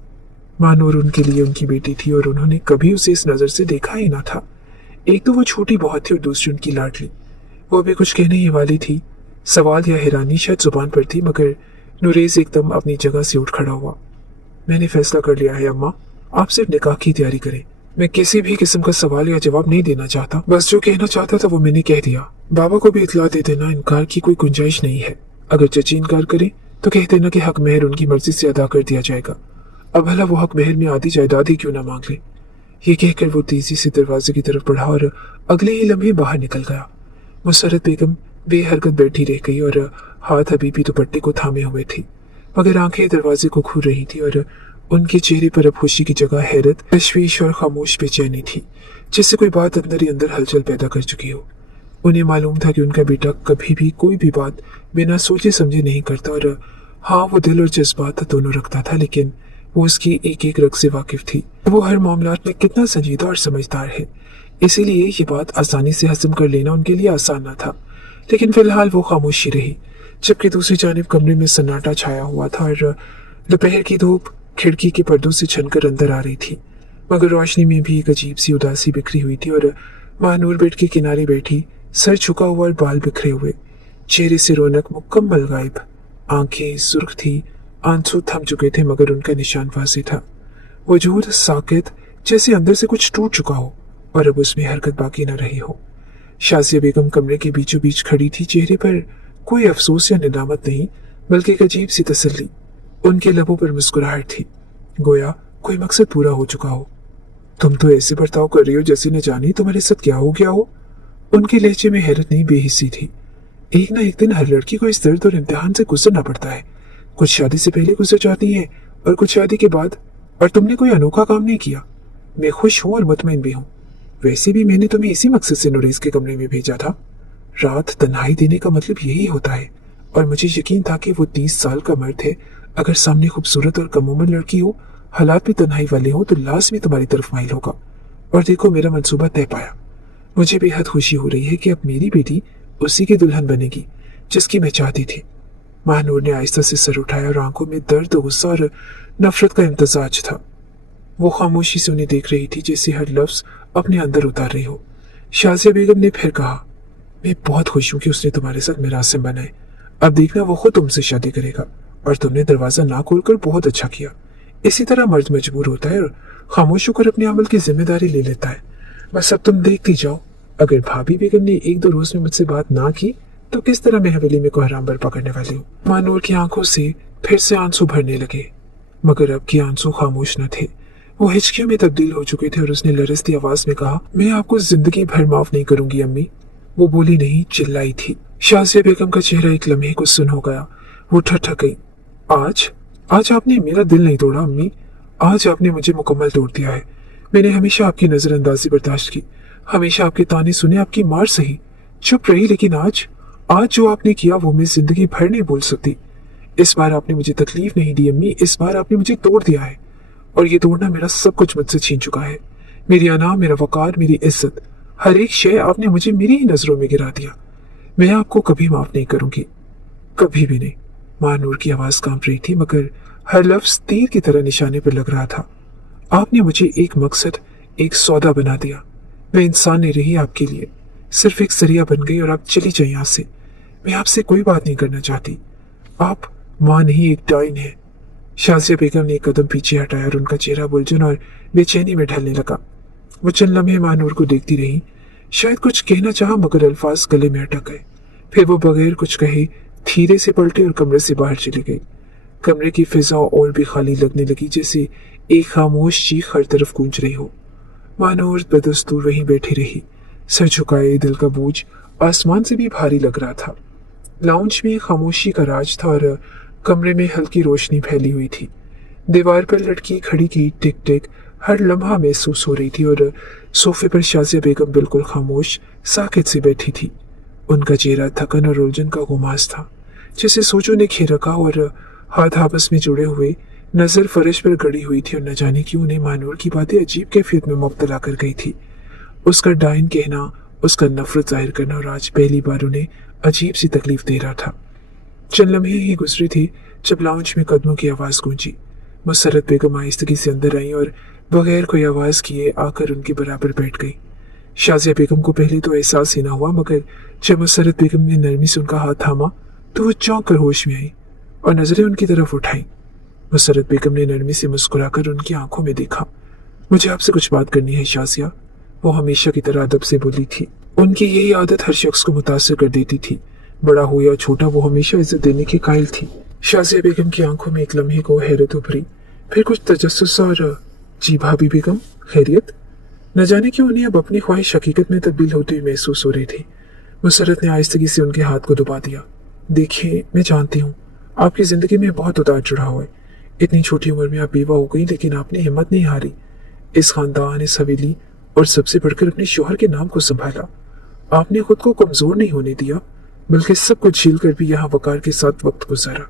मानूर उनके लिए उनकी बेटी थी और उन्होंने कभी उसे इस नजर से देखा ही ना था। एक तो वो छोटी बहुत थी और दूसरी उनकी लाडली। वो भी कुछ कहने ही वाली थी। सवाल या हैरानी शायद जुबान पर थी, मगर नुरेज एकदम अपनी जगह से उठ खड़ा हुआ। मैंने फैसला कर लिया है अम्मा, आप सिर्फ निकाह की तैयारी करें। मैं किसी भी किस्म का सवाल या जवाब नहीं देना चाहता। बस जो कहना चाहता था वो मैंने कह दिया। बाबा को भी इतला दे देना, इनकार की कोई गुंजाइश नहीं है। अगर चची इनकार करे तो कह देना कि हक महर उनकी मर्जी से अदा कर दिया जाएगा। अब भला वो हक महर में आधी जायदाद ही क्यों ना मांग ले। ये कहकर वो तेजी से दरवाजे की तरफ बढ़ा और अगले ही लम्हे बाहर निकल गया। मुसर्रत बेगम बेहरकत बैठी रह गई और हाथ अभी भी दुपट्टे को थामे हुए थी, मगर आंखें दरवाजे को घूर रही थी और उनके चेहरे पर अब खुशी की जगह हैरत, तशवीश और खामोश बेचैनी थी, जिससे कोई बात अंदर ही अंदर हलचल पैदा कर चुकी हो। उन्हें मालूम था कि उनका बेटा कभी भी कोई भी बात बिना सोचे समझे नहीं करता और हाँ, वो दिल और जज्बात दोनों रखता था, लेकिन वो उसकी एक एक रग से वाकिफ थी। वो हर मामलात में कितना संजीदा और समझदार है, इसीलिए ये बात आसानी से हजम कर लेना उनके लिए आसान न था। लेकिन फिलहाल वो खामोशी रही, जबकि दूसरी जानिब कमरे में सन्नाटा छाया हुआ था और दोपहर की धूप खिड़की के पर्दों से छनकर अंदर आ रही थी, मगर रोशनी में भी एक अजीब सी उदासी बिखरी हुई थी। और महानूर बेड के किनारे बैठी, सर झुका हुआ और बाल बिखरे हुए, चेहरे से रौनक मुकम्मल गायब। आंखें सुर्ख थी, आंसू थम चुके थे, मगर उनका निशान वाज़ेह था। वजूद साकित, जैसे अंदर से कुछ टूट चुका हो और अब उसमें हरकत बाकी न रही हो। शाजिया बेगम कमरे के बीचों बीच खड़ी थी, चेहरे पर कोई अफसोस या निदामत नहीं, बल्कि एक अजीब सी तसल्ली। उनके लबों पर मुस्कुराहट थी, गोया कोई मकसद पूरा हो चुका हो। तुम तो ऐसे बर्ताव कर रही हो जैसे न जाने तुम्हारे साथ क्या हो गया हो। उनके लहजे में हैरत नहीं, बेहिस्सी थी। एक ना एक दिन हर लड़की को इस दर्द और इम्तिहान से गुजरना पड़ता है। कुछ शादी से पहले गुजर जाती है और कुछ शादी के बाद, और तुमने कोई अनोखा काम नहीं किया। मैं खुश हूँ और मुतमईन भी हूँ। वैसे भी मैंने तुम्हें इसी मकसद से नुरेश के कमरे में भेजा था। रात तन्हाई देने का मतलब यही होता है, और मुझे यकीन था कि वो 30 साल का मर्द है। अगर सामने खूबसूरत और कम उम्र लड़की हो, हालात भी तन्हाई वाले हो, तो लाजमी तुम्हारी तरफ माइल होगा। और देखो, मेरा मंसूबा तय पाया। मुझे बेहद खुशी हो रही है कि अब मेरी बेटी उसी की दुल्हन बनेगी जिसकी मैं चाहती थी। महानूर ने आहिस्ता से सर उठाया और आंखों में दर्द, गुस्सा और नफरत का इम्तजाज था। वो खामोशी से उन्हें देख रही थी, जैसे हर लफ्ज अपने अंदर उतार रही हो। शाजिया बेगम ने फिर कहा, मैं बहुत खुश हूं कि उसने तुम्हारे साथ मिरासिम बनाए। अब देखना, वो खुद तुमसे शादी करेगा, और तुमने दरवाजा ना खोलकर बहुत अच्छा किया। इसी तरह मर्द मजबूर होता है और खामोश होकर अपने अमल की जिम्मेदारी ले लेता है। बस अब तुम देखती जाओ, अगर भाभी बेगम ने एक दो रोज में मुझसे बात ना की तो किस तरह मैं हवेली में कोहराम बर पकड़ने वाली हूँ। मानूर की आंखों से फिर से आंसू भरने लगे, मगर अब के आंसू खामोश न थे। वो हिचकियों में तब्दील हो चुके थे और उसने लरसती आवाज में कहा, मैं आपको जिंदगी भर माफ नहीं करूंगी अम्मी। वो बोली नहीं, चिल्लाई थी। शाजिया बेगम का चेहरा एक लम्हे को सुन हो गया। वो ठठक गई। आज आपने मेरा दिल नहीं तोड़ा अम्मी, आज आपने मुझे मुकम्मल तोड़ दिया है। मैंने हमेशा आपकी नजरअंदाजी बर्दाश्त की, हमेशा आपके ताने सुने, आपकी मार सही, चुप रही, लेकिन आज जो आपने किया वो मैं जिंदगी भर नहीं भूल सकती। इस बार आपने मुझे तकलीफ नहीं दी अम्मी, इस बार आपने मुझे तोड़ दिया है, और ये तोड़ना मेरा सब कुछ मुझसे छीन चुका है। मेरी अना, मेरा वकार, मेरी इज्जत, हर एक शय आपने मुझे मेरी ही नजरों में गिरा दिया। मैं आपको कभी माफ नहीं करूंगी, कभी भी नहीं। महानूर की आवाज कांप रही थी, मगर हर लफ्ज तीर की तरह निशाने पर लग रहा था। आपने मुझे एक मकसद, एक सौदा बना दिया। मैं इंसान नहीं रही आपके लिए, सिर्फ एक सरिया बन गई, और आप चली जाए यहाँ से। मैं आपसे कोई बात नहीं करना चाहती। आप माँ नहीं, एक डाइन है। शाजिया बेगम ने एक कदम पीछे हटाया और उनका चेहरा उलझन और बेचैनी में ढलने लगा। वो चंद लम्हे मानूर को देखती रही। शायद कुछ कहना चाहा मगर अल्फाज गले में अटक गए। फिर वो बगैर कुछ कहे धीरे से पलटे और कमरे से बाहर चली गई। कमरे की फिजा और भी खाली लगने लगी, जैसे एक खामोश चीख हर तरफ गूंज रही हो। मानूर बदस्तूर वहीं बैठी रही, सर झुकाए, दिल का बोझ आसमान से भी भारी लग रहा था। लाउंज में खामोशी का राज था और कमरे में हल्की रोशनी फैली हुई थी। दीवार पर लटकी घड़ी की टिक टिक हर लम्हा महसूस हो रही थी और सोफे पर शाजिया बेगम बिल्कुल खामोश साकित से बैठी थी। उनका चेहरा थकन और उलझन का गुमास था, जैसे सोचों ने घेर रखा और हाथ आपस में जुड़े हुए, नजर फर्श पर गड़ी हुई थी और न जाने क्यों उन्हें मानूर की बातें अजीब कैफियत में मुब्तला कर गई थी। उसका डाइन कहना, उसका नफरत जाहिर करना और आज पहली बार उन्हें अजीब सी तकलीफ दे रहा था। चंद लम्हे ही गुजरे थे जब लाउंज में कदमों की आवाज गूंजी। मुसर्रत बेगम आहिस्तगी से अंदर आई और बगैर कोई आवाज किए आकर उनके बराबर बैठ गई। शाजिया बेगम को पहले तो एहसास ही न हुआ, मगर जब मुसर्रत बेगम ने नरमी से उनका हाथ थामा तो वो चौंक कर होश में आई और नजरें उनकी तरफ उठाई। मुसर्रत बेगम ने नरमी से मुस्कुराकर उनकी आंखों में देखा। मुझे आपसे कुछ बात करनी है शाजिया, वो हमेशा की तरह अदब से बोली थी। उनकी यही आदत हर शख्स को मुतासिर कर देती थी, बड़ा हो या छोटा, वो हमेशा इज्जत देने के कायल थी। शाजिया बेगम की आंखों में एक लम्हे को हैरत उभरी, फिर कुछ तजस्सुस और जी भाभी बेगम खैरियत? न जाने क्यों उन्हें अब अपनी ख्वाहिश हकीकत में तब्दील होती हुई महसूस हो रही थी। मुसर्रत ने आहिस्तगी से उनके हाथ को दबा दिया। देखिए, मैं जानती हूँ आपकी जिंदगी में बहुत उतार चढ़ाव है। इतनी छोटी उम्र में आप बेवा हो गई, लेकिन आपने हिम्मत नहीं हारी। इस खानदान, इस हवेली और सबसे बढ़कर अपने शोहर के नाम को संभाला। आपने खुद को कमजोर नहीं होने दिया, बल्कि सब कुछ झील कर भी यहाँ वकार के साथ वक्त गुजारा।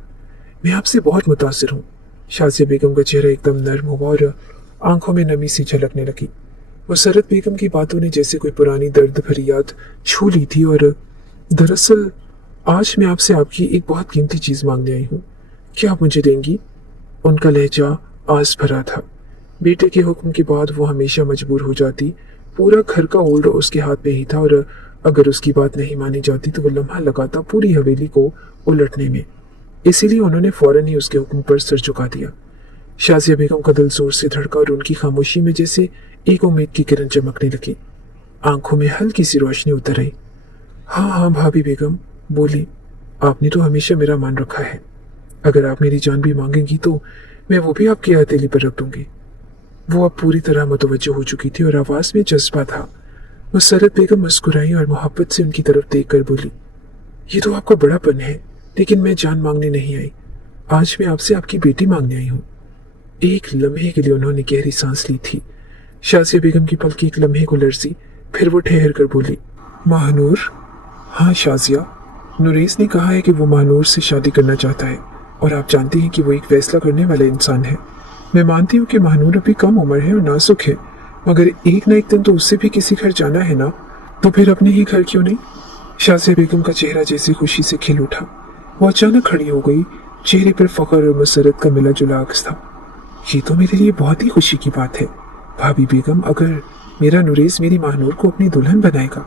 मैं आपसे बहुत मुतासिर हूँ। शाजिया बेगम का चेहरा एकदम नर्म हुआ और आंखों में नमी सी झलकने लगी। मुसर्रत बेगम की बातों ने जैसे कोई पुरानी दर्द भरी याद छू ली थी। और दरअसल आज मैं आपसे आपकी एक बहुत कीमती चीज मांगने आई हूँ, क्या आप मुझे देंगी? उनका लहजा आस भरा था। बेटे के हुक्म के बाद वो हमेशा मजबूर हो जाती। पूरा घर का ओल्ड उसके हाथ में ही था और अगर उसकी बात नहीं मानी जाती तो वो लम्हा लगाता पूरी हवेली को उलटने में। इसीलिए उन्होंने फौरन ही उसके हुक्म पर सर झुका दिया। शाजिया बेगम का दिल जोर से धड़का और उनकी खामोशी में जैसे एक उम्मीद की किरण चमकने लगी। आंखों में हल्की सी रोशनी उतर आई। हाँ हाँ भाभी बेगम बोली, आपने तो हमेशा मेरा मान रखा है। अगर आप मेरी जान भी मांगेंगी तो मैं वो भी आपकी हथेली पर रख दूंगी। वो अब पूरी तरह मुतवज्जो हो चुकी थी और आवाज में जज्बा था। मुसर्रत बेगम मुस्कुराई और मोहब्बत से उनकी तरफ देखकर बोली, ये तो आपका बड़ापन है, लेकिन मैं जान मांगने नहीं आई। आज मैं आपसे आपकी बेटी मांगने आई हूँ। एक लम्हे के लिए उन्होंने गहरी सांस ली थी। शाजिया बेगम की पलक एक लम्हे को लरजी, फिर वो ठहर कर बोली, महानूर? हाँ शाजिया, नुरेस ने कहा है कि वो महानूर से शादी करना चाहता है और आप जानती हैं कि वो एक फैसला करने वाला इंसान है। मैं मानती हूँ कि महानूर अभी कम उम्र है और नाजुक है, मगर एक न एक दिन तो उससे भी किसी घर जाना है ना, तो फिर अपने ही घर क्यों नहीं? शाजिया बेगम का चेहरा जैसे खुशी से खिल उठा। वो अचानक खड़ी हो गई, चेहरे पर फख्र और मसरत का मिला जुला अक्स था। ये तो मेरे लिए बहुत ही खुशी की बात है भाभी बेगम। अगर मेरा नुरेस मेरी महानूर को अपनी दुल्हन बनाएगा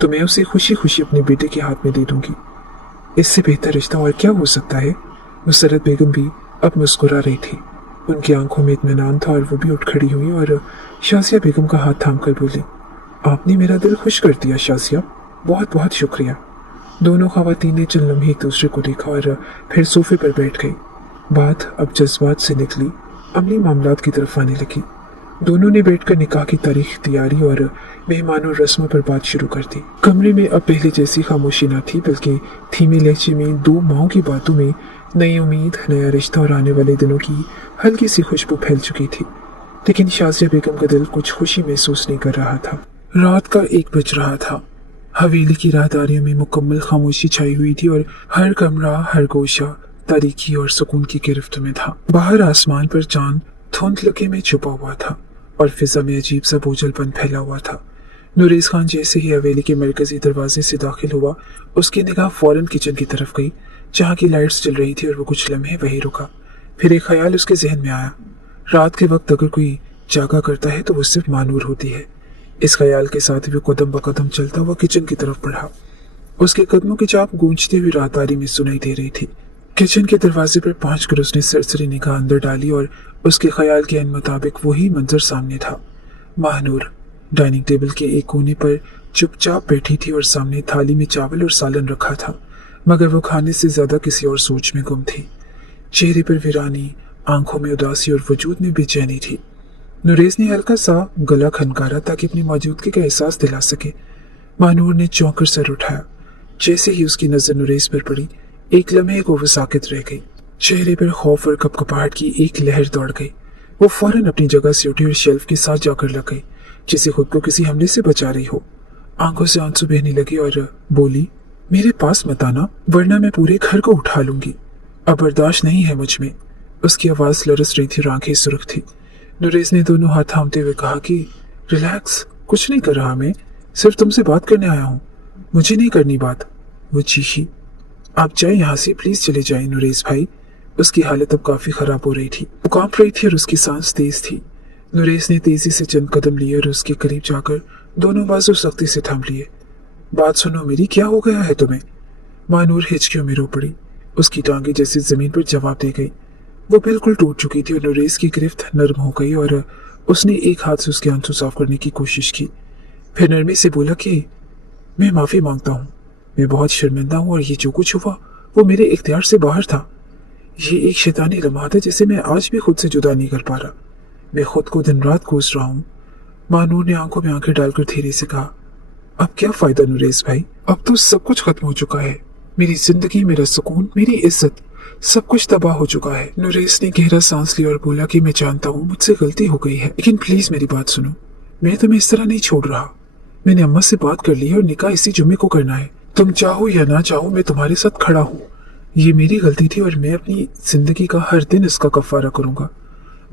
तो मैं उसे खुशी खुशी अपने बेटे के हाथ में दे दूंगी। इससे बेहतर रिश्ता और क्या हो सकता है? मुसर्रत बेगम भी अब मुस्कुरा रही थी। उनकी आंखों में इत्मीनान था और वो भी उठ खड़ी हुई और शाजिया बेगम का हाथ थाम कर बोली, आपने मेरा दिल खुश कर दिया शाजिया, बहुत बहुत शुक्रिया। दोनों खवातीन ने चंद लम्हे एक दूसरे को देखा और फिर सोफे पर बैठ गई। बात अब जज्बात से निकली अमली मामलात की तरफ आने लगी। दोनों ने बैठकर निकाह की तारीख तैयारी और मेहमान और रस्मों पर बात शुरू कर दी। कमरे में अब पहले जैसी खामोशी न थी, बल्कि धीमे लहजे में दो माओं की बातों में नई उम्मीद, नया रिश्ता और आने वाले दिनों की हल्की सी खुशबू फैल चुकी थी। लेकिन शाजिया बेगम का दिल कुछ खुशी महसूस नहीं कर रहा था। रात का 1 बज रहा था। हवेली की राहदारियों में मुकम्मल खामोशी छाई हुई थी और हर कमरा, हर गोशा तारीकी और सुकून की गिरफ्त में था। बाहर आसमान पर चांद धुंधलके में छुपा हुआ था और फिजा में अजीब सा बोझलपन फैला हुआ था। नुरेस खान जैसे ही हवेली के मरकजी दरवाजे से दाखिल हुआ, उसकी निगाह फौरन किचन की तरफ गई, जहाँ की लाइट्स जल रही थी और वो कुछ लम्हे वहीं रुका। फिर एक ख्याल उसके जहन में आया, रात के वक्त अगर कोई जागा करता है तो वो सिर्फ मानूर होती है। इस ख्याल के साथ भी कदम ब कदम चलता हुआ किचन की तरफ बढ़ा। उसके कदमों की चाप गूंजती हुई राहदारी में सुनाई दे रही थी। किचन के दरवाजे पर पहुंचकर उसने सरसरी निगाह अंदर डाली और उसके ख्याल के मुताबिक वही मंजर सामने था। महानूर डाइनिंग टेबल के एक कोने पर चुपचाप बैठी थी और सामने थाली में चावल और सालन रखा था, मगर वो खाने से ज्यादा किसी और सोच में गुम थी। चेहरे पर वीरानी, आंखों में उदासी और वजूद में बेचैनी थी। नुरेज ने हल्का सा गला खनकारा ताकि अपनी मौजूदगी का एहसास दिला सके। महानूर ने चौंक कर सर उठाया। जैसे ही उसकी नजर नुरेज पर पड़ी, एक लम्हे को वो साकित रह गई। चेहरे पर खौफ और कपकपाहट की एक लहर दौड़ गई। वो फौरन अपनी जगह से उठी और शेल्फ के साथ जाकर लग गई, जैसे खुद को किसी हमले से बचा रही हो। आंखों से आंसू बहने लगे और बोली, मेरे पास मत आना, वरना मैं पूरे घर को उठा लूंगी। अब बर्दाश्त नहीं है मुझ में। उसकी आवाज लरस रही थी और आंखें सुर्ख थी। नुरेज ने दोनों हाथ थामते हुए कहा कि रिलैक्स, कुछ नहीं कर रहा, मैं सिर्फ तुमसे बात करने आया हूँ, मुझे नहीं करनी बात। वो चीखी, आप जाए यहाँ से, प्लीज चले जाए नुरेज भाई। उसकी हालत अब काफी खराब हो रही थी। वो कांप रही थी और उसकी सांस तेज थी। नुरेज ने तेजी से चंद कदम लिए और उसके करीब जाकर दोनों बाजू सख्ती से थाम लिए। बात सुनो मेरी, क्या हो गया है तुम्हें? महानूर हिचकियों में रो पड़ी। उसकी टांगे जैसे जमीन पर जवाब दे गई। वो बिल्कुल टूट चुकी थी और नुरेज की गिरफ्त नरम हो गई और उसने एक हाथ से उसके आंसू साफ करने की कोशिश की। फिर नरमी से बोला कि मैं माफी मांगता हूँ, मैं बहुत शर्मिंदा हूँ और ये जो कुछ हुआ वो मेरे इख्तियार से बाहर था। ये एक शैतानी लम्हा था जिसे मैं आज भी खुद से जुदा नहीं कर पा रहा। मैं खुद को दिन रात कोस रहा हूँ। महानूर ने आंखों में आंखें डालकर धीरे से कहा, अब क्या फायदा नुरेज भाई, अब तो सब कुछ खत्म हो चुका है। मेरी जिंदगी, मेरा सुकून, मेरी इज्जत, सब कुछ तबाह हो चुका है। नुरेज ने गहरा सांस लिया और बोला कि मैं जानता हूँ मुझसे गलती हो गई है, लेकिन प्लीज मेरी बात सुनो, मैं तुम्हें इस तरह नहीं छोड़ रहा। मैंने अम्मा से बात कर ली है और निकाह इसी जुम्मे को करना है। तुम चाहो या ना चाहो, मैं तुम्हारे साथ खड़ा हूँ। ये मेरी गलती थी और मैं अपनी जिंदगी का हर दिन इसका कफारा करूंगा।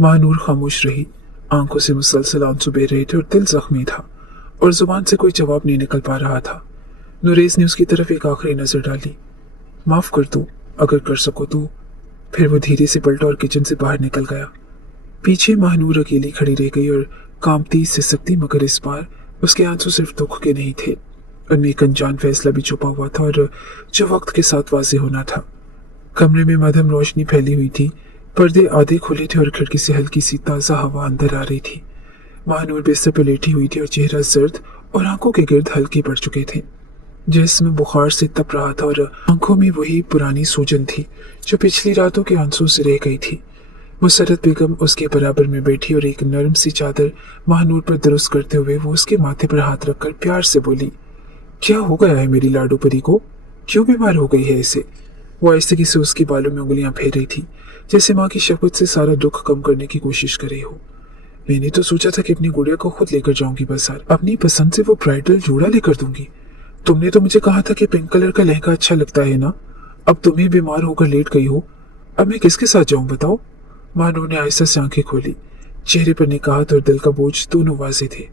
महानूर खामोश रही। आंखों से मुसलसल आंसू बह रहे थे और दिल जख्मी था और जुबान से कोई जवाब नहीं निकल पा रहा था। नुरेज ने उसकी तरफ एक आखिरी नजर डाली। माफ कर दो, अगर कर सको तो। फिर वो धीरे से पलटा और किचन से बाहर निकल गया। पीछे महानूर अकेली खड़ी रह गई और कांपती सिसकती, मगर इस बार उसके आंसू सिर्फ दुख के नहीं थे, उनमें एक अनजान फैसला भी छुपा हुआ था और जो वक्त के साथ वाज़ेह होना था। कमरे में मध्यम रोशनी फैली हुई थी, पर्दे आधे खुले थे और खिड़की से हल्की सी ताज़ा हवा अंदर आ रही थी। महानूर बिस्तर पर लेटी हुई थी और चेहरा जर्द और आंखों के गिर्द हल्के पड़ चुके थे। जिसमें बुखार से तप रहा था और आंखों में वही पुरानी सूजन थी जो पिछली रातों के आंसू से रह गई थी। मुसरत बेगम उसके बराबर में बैठी और एक नरम सी चादर महानूर पर दुरुस्त करते हुए वो उसके माथे पर हाथ रखकर प्यार से बोली, क्या हो गया है मेरी लाडू परी को? क्यों बीमार हो गई है इसे? वो आहिस्ते से उसके बालों में उंगलियां फेर रही थी, जैसे माँ की शफकत से सारा दुख कम करने की कोशिश कर रही हो। मैंने तो सोचा था कि अपनी गुड़िया को खुद लेकर जाऊंगी बाजार, अपनी पसंद से वो ब्राइडल जोड़ा लेकर दूंगी। तुमने तो मुझे कहा था कि पिंक कलर का लहंगा अच्छा लगता है ना। अब तुम ही बीमार होकर लेट गई हो, अब मैं किसके साथ जाऊं बताओ? महानूर ने आहिस्ता से आंखें खोली। चेहरे पर निकाहत और दिल का बोझ दोनों वाजे थे।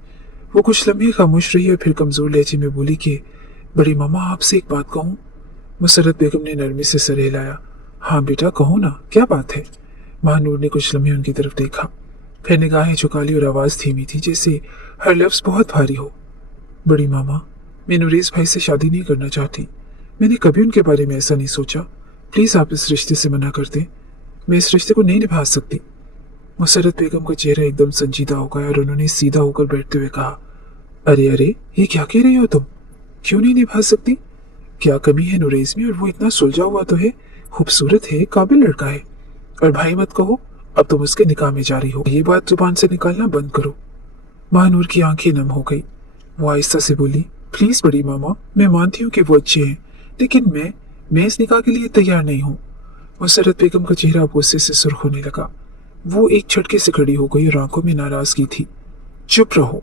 वो कुछ लम्हे खामोश रही और फिर कमजोर लहजे में बोली कि बड़ी मामा, आपसे एक बात कहूं? मुसरत बेगम ने नरमी से सर हिलाया। हाँ बेटा, कहो ना, क्या बात है? महानूर ने कुछ लम्हे उनकी तरफ देखा, फिर निगाहें झुका ली और आवाज धीमी थी, जैसे हर लफ्ज बहुत भारी हो। बड़ी मामा, मैं नुरेज भाई से शादी नहीं करना चाहती। मैंने कभी उनके बारे में ऐसा नहीं सोचा। प्लीज आप इस रिश्ते से मना कर दें। मैं इस रिश्ते को नहीं निभा सकती। मुसरत बेगम का चेहरा एकदम संजीदा हो गया और उन्होंने सीधा होकर बैठते हुए कहा, अरे अरे, ये क्या कह रही हो तुम? क्यों नहीं निभा सकती? क्या कमी है नुरेज में? और वो इतना सुलझा हुआ तो है, खूबसूरत है, काबिल लड़का है। और भाई मत कहो, अब तुम उसके निकाह में जा रही हो। ये बात जुबान से निकालना बंद करो। महानूर की आंखें नम हो गई। वो आहिस्ता से बोली, प्लीज बड़ी मामा, मैं मानती हूँ कि वो अच्छे हैं, लेकिन मैं इस निकाह के लिए तैयार नहीं हूँ। मुसरत बेगम का चेहरा गुस्से से सुर्ख होने लगा। वो एक झटके से खड़ी हो गई और आंखों में नाराजगी थी। चुप रहो,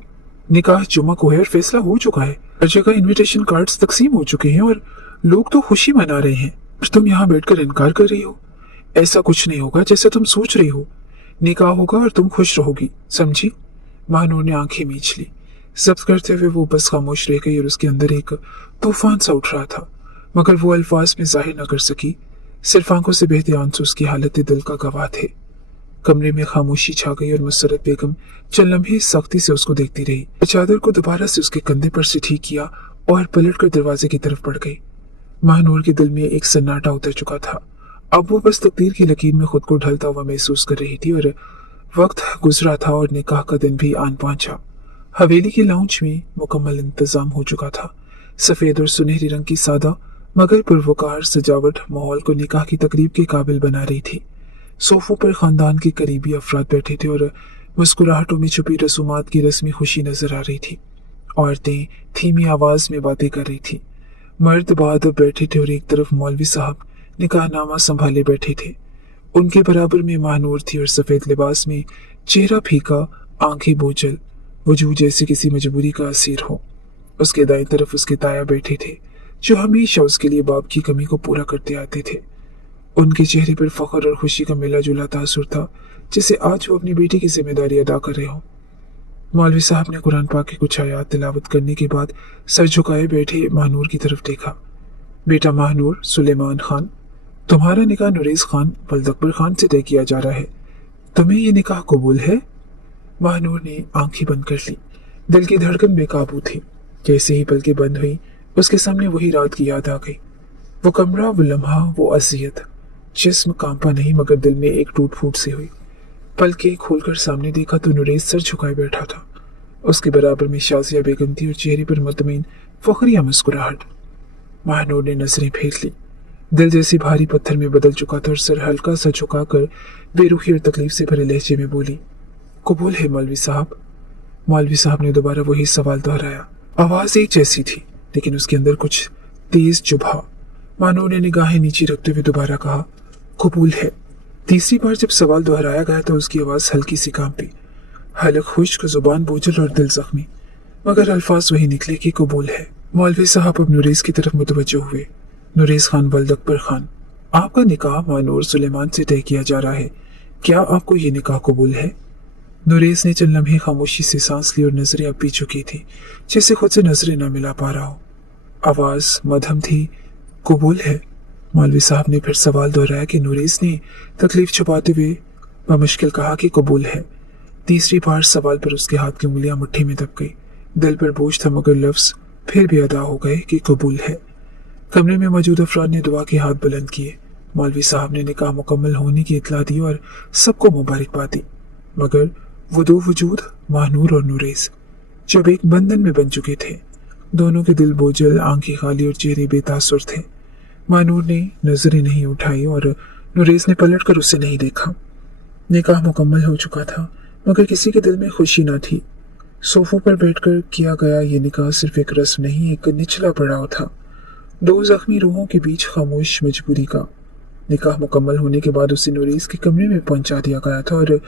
निकाह जुमा को है और फैसला हो चुका है। हर जगह इनविटेशन कार्ड्स तकसीम हो चुके हैं और लोग तो खुशी मना रहे हैं, और तुम यहाँ बैठकर इनकार कर रही हो। ऐसा कुछ नहीं होगा जैसा तुम सोच रही हो। निकाह होगा और तुम खुश रहोगी, समझी? महानूर ने आंखें मींच ली। जब्त करते हुए वो बस खामोश रह गई और उसके अंदर एक तूफान सा उठ रहा था, मगर वो अल्फाज में जाहिर न कर सकी। सिर्फ आंखों से बहते आंसू उसकी हालत दिल का गवाह थे। कमरे में खामोशी छा गई और मुसरत बेगम चंद लम्हे सख्ती से उसको देखती रही। चादर को दोबारा से उसके कंधे पर से ठीक किया और पलटकर दरवाजे की तरफ बढ़ गई। महानूर के दिल में एक सन्नाटा उतर चुका था। अब वो बस तकदीर की लकीर में खुद को ढलता हुआ महसूस कर रही थी और वक्त गुजरा था और निकाह का दिन भी आन पहुंचा। हवेली के लाउंज में मुकम्मल इंतजाम हो चुका था। सफेद और सुनहरी रंग की सादा मगर पुरवकार सजावट माहौल को निकाह की तकरीब के काबिल बना रही थी। सोफों पर खानदान के करीबी अफराद बैठे थे और मुस्कुराहटों में छुपी रसूमात की रस्मी खुशी नजर आ रही थी। औरतें धीमी आवाज में बातें कर रही थी। मर्द बाद बैठे थे और एक तरफ मौलवी साहब निकाहनामा संभाले बैठे थे। उनके बराबर में महानूर थी और सफेद लिबास में चेहरा फीका, आंखें बोझल, वजूद जैसे किसी मजबूरी का असीर हो। उसके दाएं तरफ उसके ताया बैठे थे जो हमेशा उसके लिए बाप की कमी को पूरा करते आते थे। उनके चेहरे पर फख्र और खुशी का मिला जुला तासुर था, जिसे आज वो अपनी बेटी की जिम्मेदारी अदा कर रहे हो। मौलवी साहब ने कुरान पाक की कुछ आयात तिलावत करने के बाद सर झुकाए बैठे महानूर की तरफ देखा। बेटा महानूर सुलेमान खान, तुम्हारा निकाह नुरेज खान बल्दकबर खान से तय किया जा रहा है। तुम्हें ये निकाह कबूल है? महानूर ने आंखें बंद कर ली। दिल की धड़कन बेकाबू थी। जैसे ही पलकें बंद हुई उसके सामने वही रात की याद आ गई। वो कमरा, वो लम्हा, वो अजियत। जिस्म कांपा नहीं मगर दिल में एक टूट फूट सी हुई। पलकें खोलकर सामने देखा तो नुरेज सर झुकाए बैठा था। उसके बराबर में शाजिया बेगम थी और चेहरे पर मुतमईन फखरिया मुस्कुराहट। महानूर ने नजरें फेर ली। दिल जैसे भारी पत्थर में बदल चुका था और सर हल्का सा झुकाकर बेरुखी और तकलीफ से भरे लहजे में बोली, कबूल है मौलवी साहब। मौलवी साहब ने दोबारा वही सवाल दोहराया। आवाज एक जैसी थी लेकिन उसके अंदर कुछ तेज चुभा। महानूर ने निगाहें नीचे रखते हुए दोबारा कहा, कबूल है। तीसरी बार जब सवाल दोहराया गया तो उसकी आवाज हल्की सी कांपी, हलक खुश्क, जुबान बोझल और दिल जख्मी, मगर अल्फाज वही निकले कि कबूल है। मौलवी साहब अब नुरेज की तरफ मुतवज्जो हुए। नुरेज खान बल्दकबर खान, आपका निकाह महानूर सुलेमान से तय किया जा रहा है। क्या आपको ये निकाह कबूल है? नुरेज ने चंद लम्हे खामोशी से सांस ली और नजरें अब पी चुकी थी, जैसे खुद से नजरें न मिला पा रहा हो। आवाज मध्यम थी, कबूल है। मौलवी साहब ने फिर सवाल दोहराया कि नुरेज ने तकलीफ छुपाते हुए बमुश्किल कहा कि कबूल है। तीसरी बार सवाल पर उसके हाथ की उंगलियां मुट्ठी में दब गई। दिल पर बोझ था मगर लफ्ज फिर भी अदा हो गए कि कबूल है। कमरे में मौजूद अफराद ने दुआ के हाथ बुलंद किए। मौलवी साहब ने निकाह मुकम्मल होने की इतला दी और सबको मुबारकबाद दी, मगर वो दो वजूद महानूर और नुरेज जब एक बंधन में बन चुके थे। दोनों के दिल बोझल, आंखें खाली और चेहरे बेतासुर थे। महानूर ने नजरें नहीं उठाई और नुरेज ने पलटकर उसे नहीं देखा। निकाह मुकम्मल हो चुका था मगर किसी के दिल में खुशी न थी। सोफों पर बैठकर किया गया ये निकाह सिर्फ एक रस्म नहीं, एक निचला पड़ाव था, दो जख्मी रूहों के बीच खामोश मजबूरी का। निकाह मुकम्मल होने के बाद उसे नुरेज के कमरे में पहुंचा दिया गया था और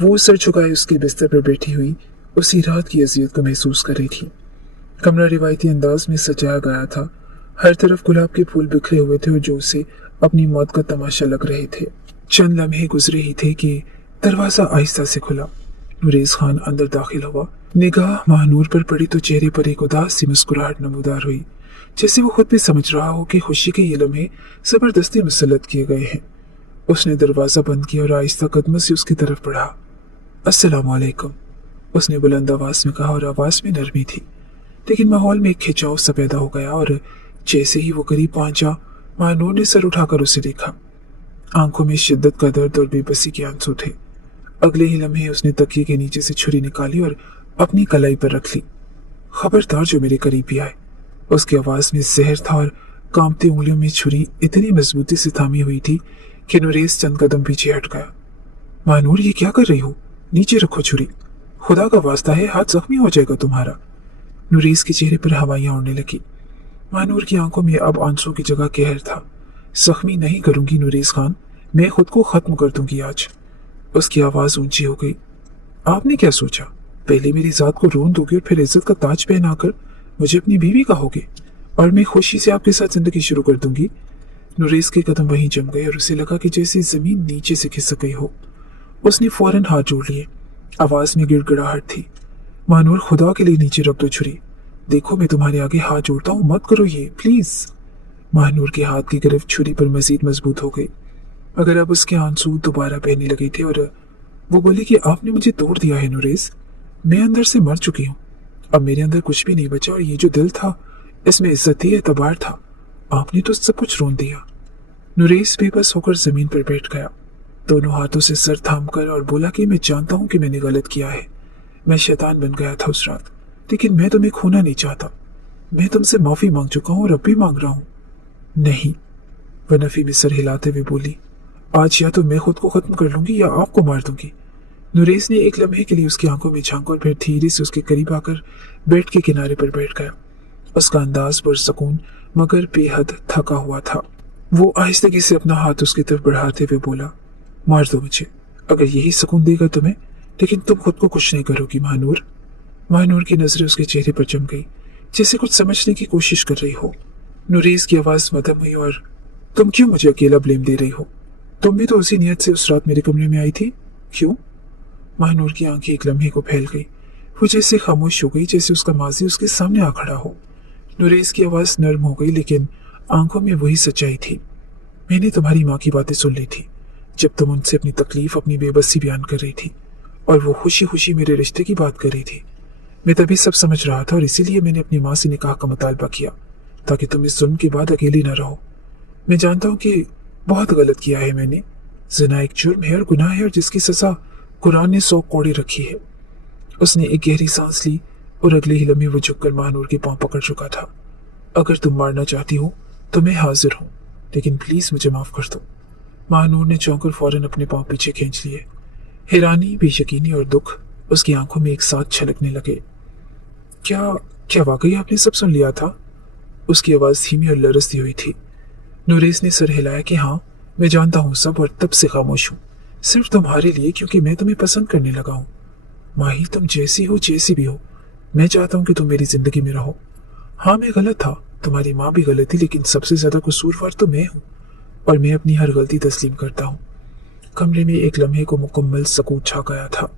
वो सर झुकाए उसके बिस्तर पर बैठी हुई उसी रात की अजियत को महसूस कर रही थी। कमरा रिवायती अंदाज में सजाया गया था। हर तरफ गुलाब के फूल बिखरे हुए थे और जो उसे अपनी मौत का तमाशा लग रहे थे। चंद लम्हे गुजरे ही थे कि दरवाजा आहिस्ता से खुला। नुरेज खान अंदर दाखिल हुआ। निगाह महानूर पर पड़ी तो चेहरे पर एक उदास सी मुस्कुराहट नमूदार हुई, जैसे वो खुद भी समझ रहा हो कि खुशी के ये लम्हे जबरदस्ती मुसल्लत किए गए हैं। उसने दरवाजा बंद किया और आहिस्ता कदमों से उसकी तरफ बढ़ा। अस्सलाम वालेकुम, उसने बुलंद आवाज में कहा और आवाज में नरमी थी, लेकिन माहौल में एक खिंचाव सा पैदा हो गया। और जैसे ही वो करीब पहुंचा, महानूर ने सर उठाकर उसे देखा। आंखों में शिद्दत का दर्द और बेबसी के आंसू थे। अगले ही लम्हे उसने तकिए के नीचे से छुरी निकाली और अपनी कलाई पर रख ली। खबरदार जो मेरे करीब भी आए। उसकी आवाज में जहर था और कांपती उंगलियों में छुरी इतनी मजबूती से थामी हुई थी कि नुरेज चंद कदम पीछे हट गया। महानूर, ये क्या कर रही हो? नीचे रखो छुरी, खुदा का वास्ता है, हाथ जख्मी हो जाएगा तुम्हारा। नुरेज के चेहरे पर हवाइयां उड़ने लगी। महानूर की आंखों में अब आंसू की जगह कहर था। जख्मी नहीं करूंगी नुरेज खान, मैं खुद को खत्म कर दूंगी आज। उसकी आवाज ऊंची हो गई। आपने क्या सोचा? पहले मेरी जात को रोन दोगे और फिर इज्जत का ताज पहनाकर मुझे अपनी बीवी कहोगे और मैं खुशी से आपके साथ जिंदगी शुरू कर दूंगी। नुरेज के कदम वहीं जम गए और उसे लगा कि जैसे जमीन नीचे से खिसक गई हो। उसने फौरन हाथ जोड़ लिए। आवाज में गिड़गिड़ाहट थी। महानूर, खुदा के लिए नीचे रख दो छुरी। देखो, मैं तुम्हारे आगे हाथ जोड़ता हूँ, मत करो ये प्लीज। महानूर के हाथ की गिरफ्त छुरी पर मजीद मजबूत हो गई, मगर अब उसके आंसू दोबारा बहने लगे थे और वो बोली कि आपने मुझे तोड़ दिया है नुरेज, मैं अंदर से मर चुकी हूँ, अब मेरे अंदर कुछ भी नहीं बचा और ये जो दिल था इसमें इज्जती एतबार था। आपने तो सब कुछ रोन दिया। नुरेस बेबस होकर जमीन पर बैठ गया, दोनों हाथों से सर थाम कर, और बोला कि मैं जानता हूं कि मैंने गलत किया है। मैं शैतान बन गया था उस रात, लेकिन मैं तुम्हें खोना नहीं चाहता। मैं तुमसे माफी मांग चुका हूं और अब भी मांग रहा हूं। नहीं, वह नफी में सर हिलाते हुए बोली, आज या तो मैं खुद को खत्म कर लूंगी या आपको मार दूंगी। नुरेस ने एक लम्हे के लिए उसकी आंखों में झांका और फिर धीरे से उसके करीब आकर बेड के किनारे पर बैठ गया। उसका अंदाज पुरसकून मगर बेहद थका हुआ था। वो आहिस्तगी से अपना हाथ उसकी तरफ बढ़ाते हुए बोला, मार दो मुझे, अगर यही सुकून देगा तुम्हें, लेकिन तुम खुद को कुछ नहीं करोगी महानूर। महानूर की नजरें उसके चेहरे पर जम गई, जैसे कुछ समझने की कोशिश कर रही हो। नुरेस की आवाज मध्यम हुई, और तुम क्यों मुझे अकेला ब्लेम दे रही हो? तुम भी तो उसी नियत से उस रात मेरे कमरे में आई थी, क्यों? महानूर की आंखें एक लम्हे को फैल गई। वो जैसे खामोश हो गई, जैसे उसका माजी उसके सामने आ खड़ा हो। नुरेस की आवाज नर्म हो गई, लेकिन आंखों में वही सच्चाई थी। मैंने तुम्हारी माँ की बातें सुन ली थी, जब तुम उनसे अपनी तकलीफ, अपनी बेबसी बयान कर रही थी, और वो खुशी खुशी मेरे रिश्ते की बात कर रही थी। मैं तभी सब समझ रहा था, और इसीलिए मैंने अपनी माँ से निकाह का मुतालबा किया, ताकि तुम इस जुल्म के बाद अकेली न रहो। मैं जानता हूँ कि बहुत गलत किया है मैंने। ज़िना एक जुर्म है और गुनाह है, और जिसकी सजा कुरान ने 100 कोड़े रखी है। उसने एक गहरी सांस ली, और अगले ही लम्हे वो झुककर महानूर की पांव पकड़ चुका था। अगर तुम मारना चाहती हो तो मैं हाजिर हूँ, लेकिन प्लीज मुझे माफ कर दो। महानूर ने चौंकर फौरन अपने पांव पीछे खींच लिए। हैरानी, बेयकीनी और दुख उसकी आंखों में एक साथ छलकने लगे। क्या क्या वाकई आपने सब सुन लिया था? उसकी आवाज धीमी और लरसती हुई थी। नुरेस ने सर हिलाया कि हाँ, मैं जानता हूँ सब, और तब से खामोश हूँ, सिर्फ तुम्हारे लिए, क्योंकि मैं तुम्हें पसंद करने लगा हूँ। माही, तुम जैसी हो, जैसी भी हो, मैं चाहता हूँ कि तुम मेरी जिंदगी में रहो। हाँ, मैं गलत था, तुम्हारी माँ भी गलत थी, लेकिन सबसे ज्यादा कसूरवार तो मैं हूँ, और मैं अपनी हर गलती तस्लीम करता हूँ। कमरे में एक लम्हे को मुकम्मल सकूत छा गया था।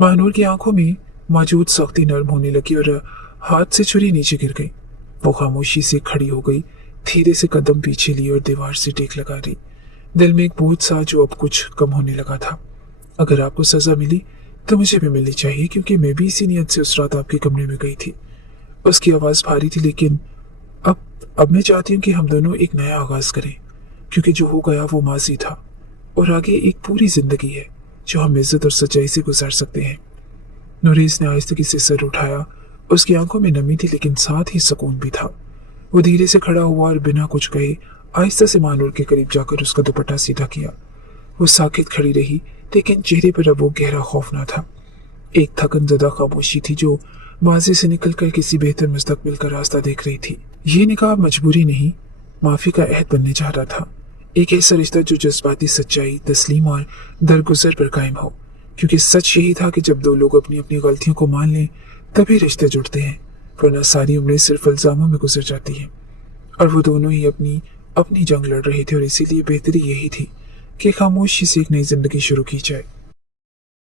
महानूर की आंखों में मौजूद सख्ती नरम होने लगी, और हाथ से छुरी नीचे गिर गई। वो खामोशी से खड़ी हो गई, धीरे से कदम पीछे लिए और दीवार से टेक लगा रही। दिल में एक बोझ सा जो अब कुछ कम होने लगा था। अगर आपको सजा मिली तो मुझे भी मिलनी चाहिए, क्योंकि मैं भी इसी नियत से उस रात आपके कमरे में गई थी। उसकी आवाज भारी थी, लेकिन अब मैं चाहती हूँ कि हम दोनों एक नया आगाज करें, क्योंकि जो हो गया वो माजी था, और आगे एक पूरी जिंदगी है जो हम इज्जत और सच्चाई से गुजार सकते हैं। नुरेस ने आहिस्तगी से सर उठाया। उसकी आंखों में नमी थी, लेकिन साथ ही सुकून भी था। वो धीरे से खड़ा हुआ और बिना कुछ कहे आहिस्ता से महानूर के करीब जाकर उसका दुपट्टा सीधा किया। वो साकित खड़ी रही, लेकिन चेहरे पर अब वो गहरा खौफ न था। एक थकन ज़दा खामोशी थी जो माजी से निकलकर किसी बेहतर मुस्तकबिल का रास्ता देख रही थी। ये निकाह मजबूरी नहीं, माफी का अहद बनने जा रहा था। एक ऐसा रिश्ता जो जज्बाती सच्चाई, तस्लीम और दरगुजर पर कायम हो, क्योंकि सच यही था कि जब दो लोग अपनी अपनी गलतियों को मान लें तभी रिश्ते जुड़ते हैं, वरना सारी उम्रें सिर्फ इल्जामों में गुजर जाती हैं। और वो दोनों ही अपनी अपनी जंग लड़ रहे थे, और इसीलिए बेहतरी यही थी कि खामोशी से एक नई जिंदगी शुरू की जाए।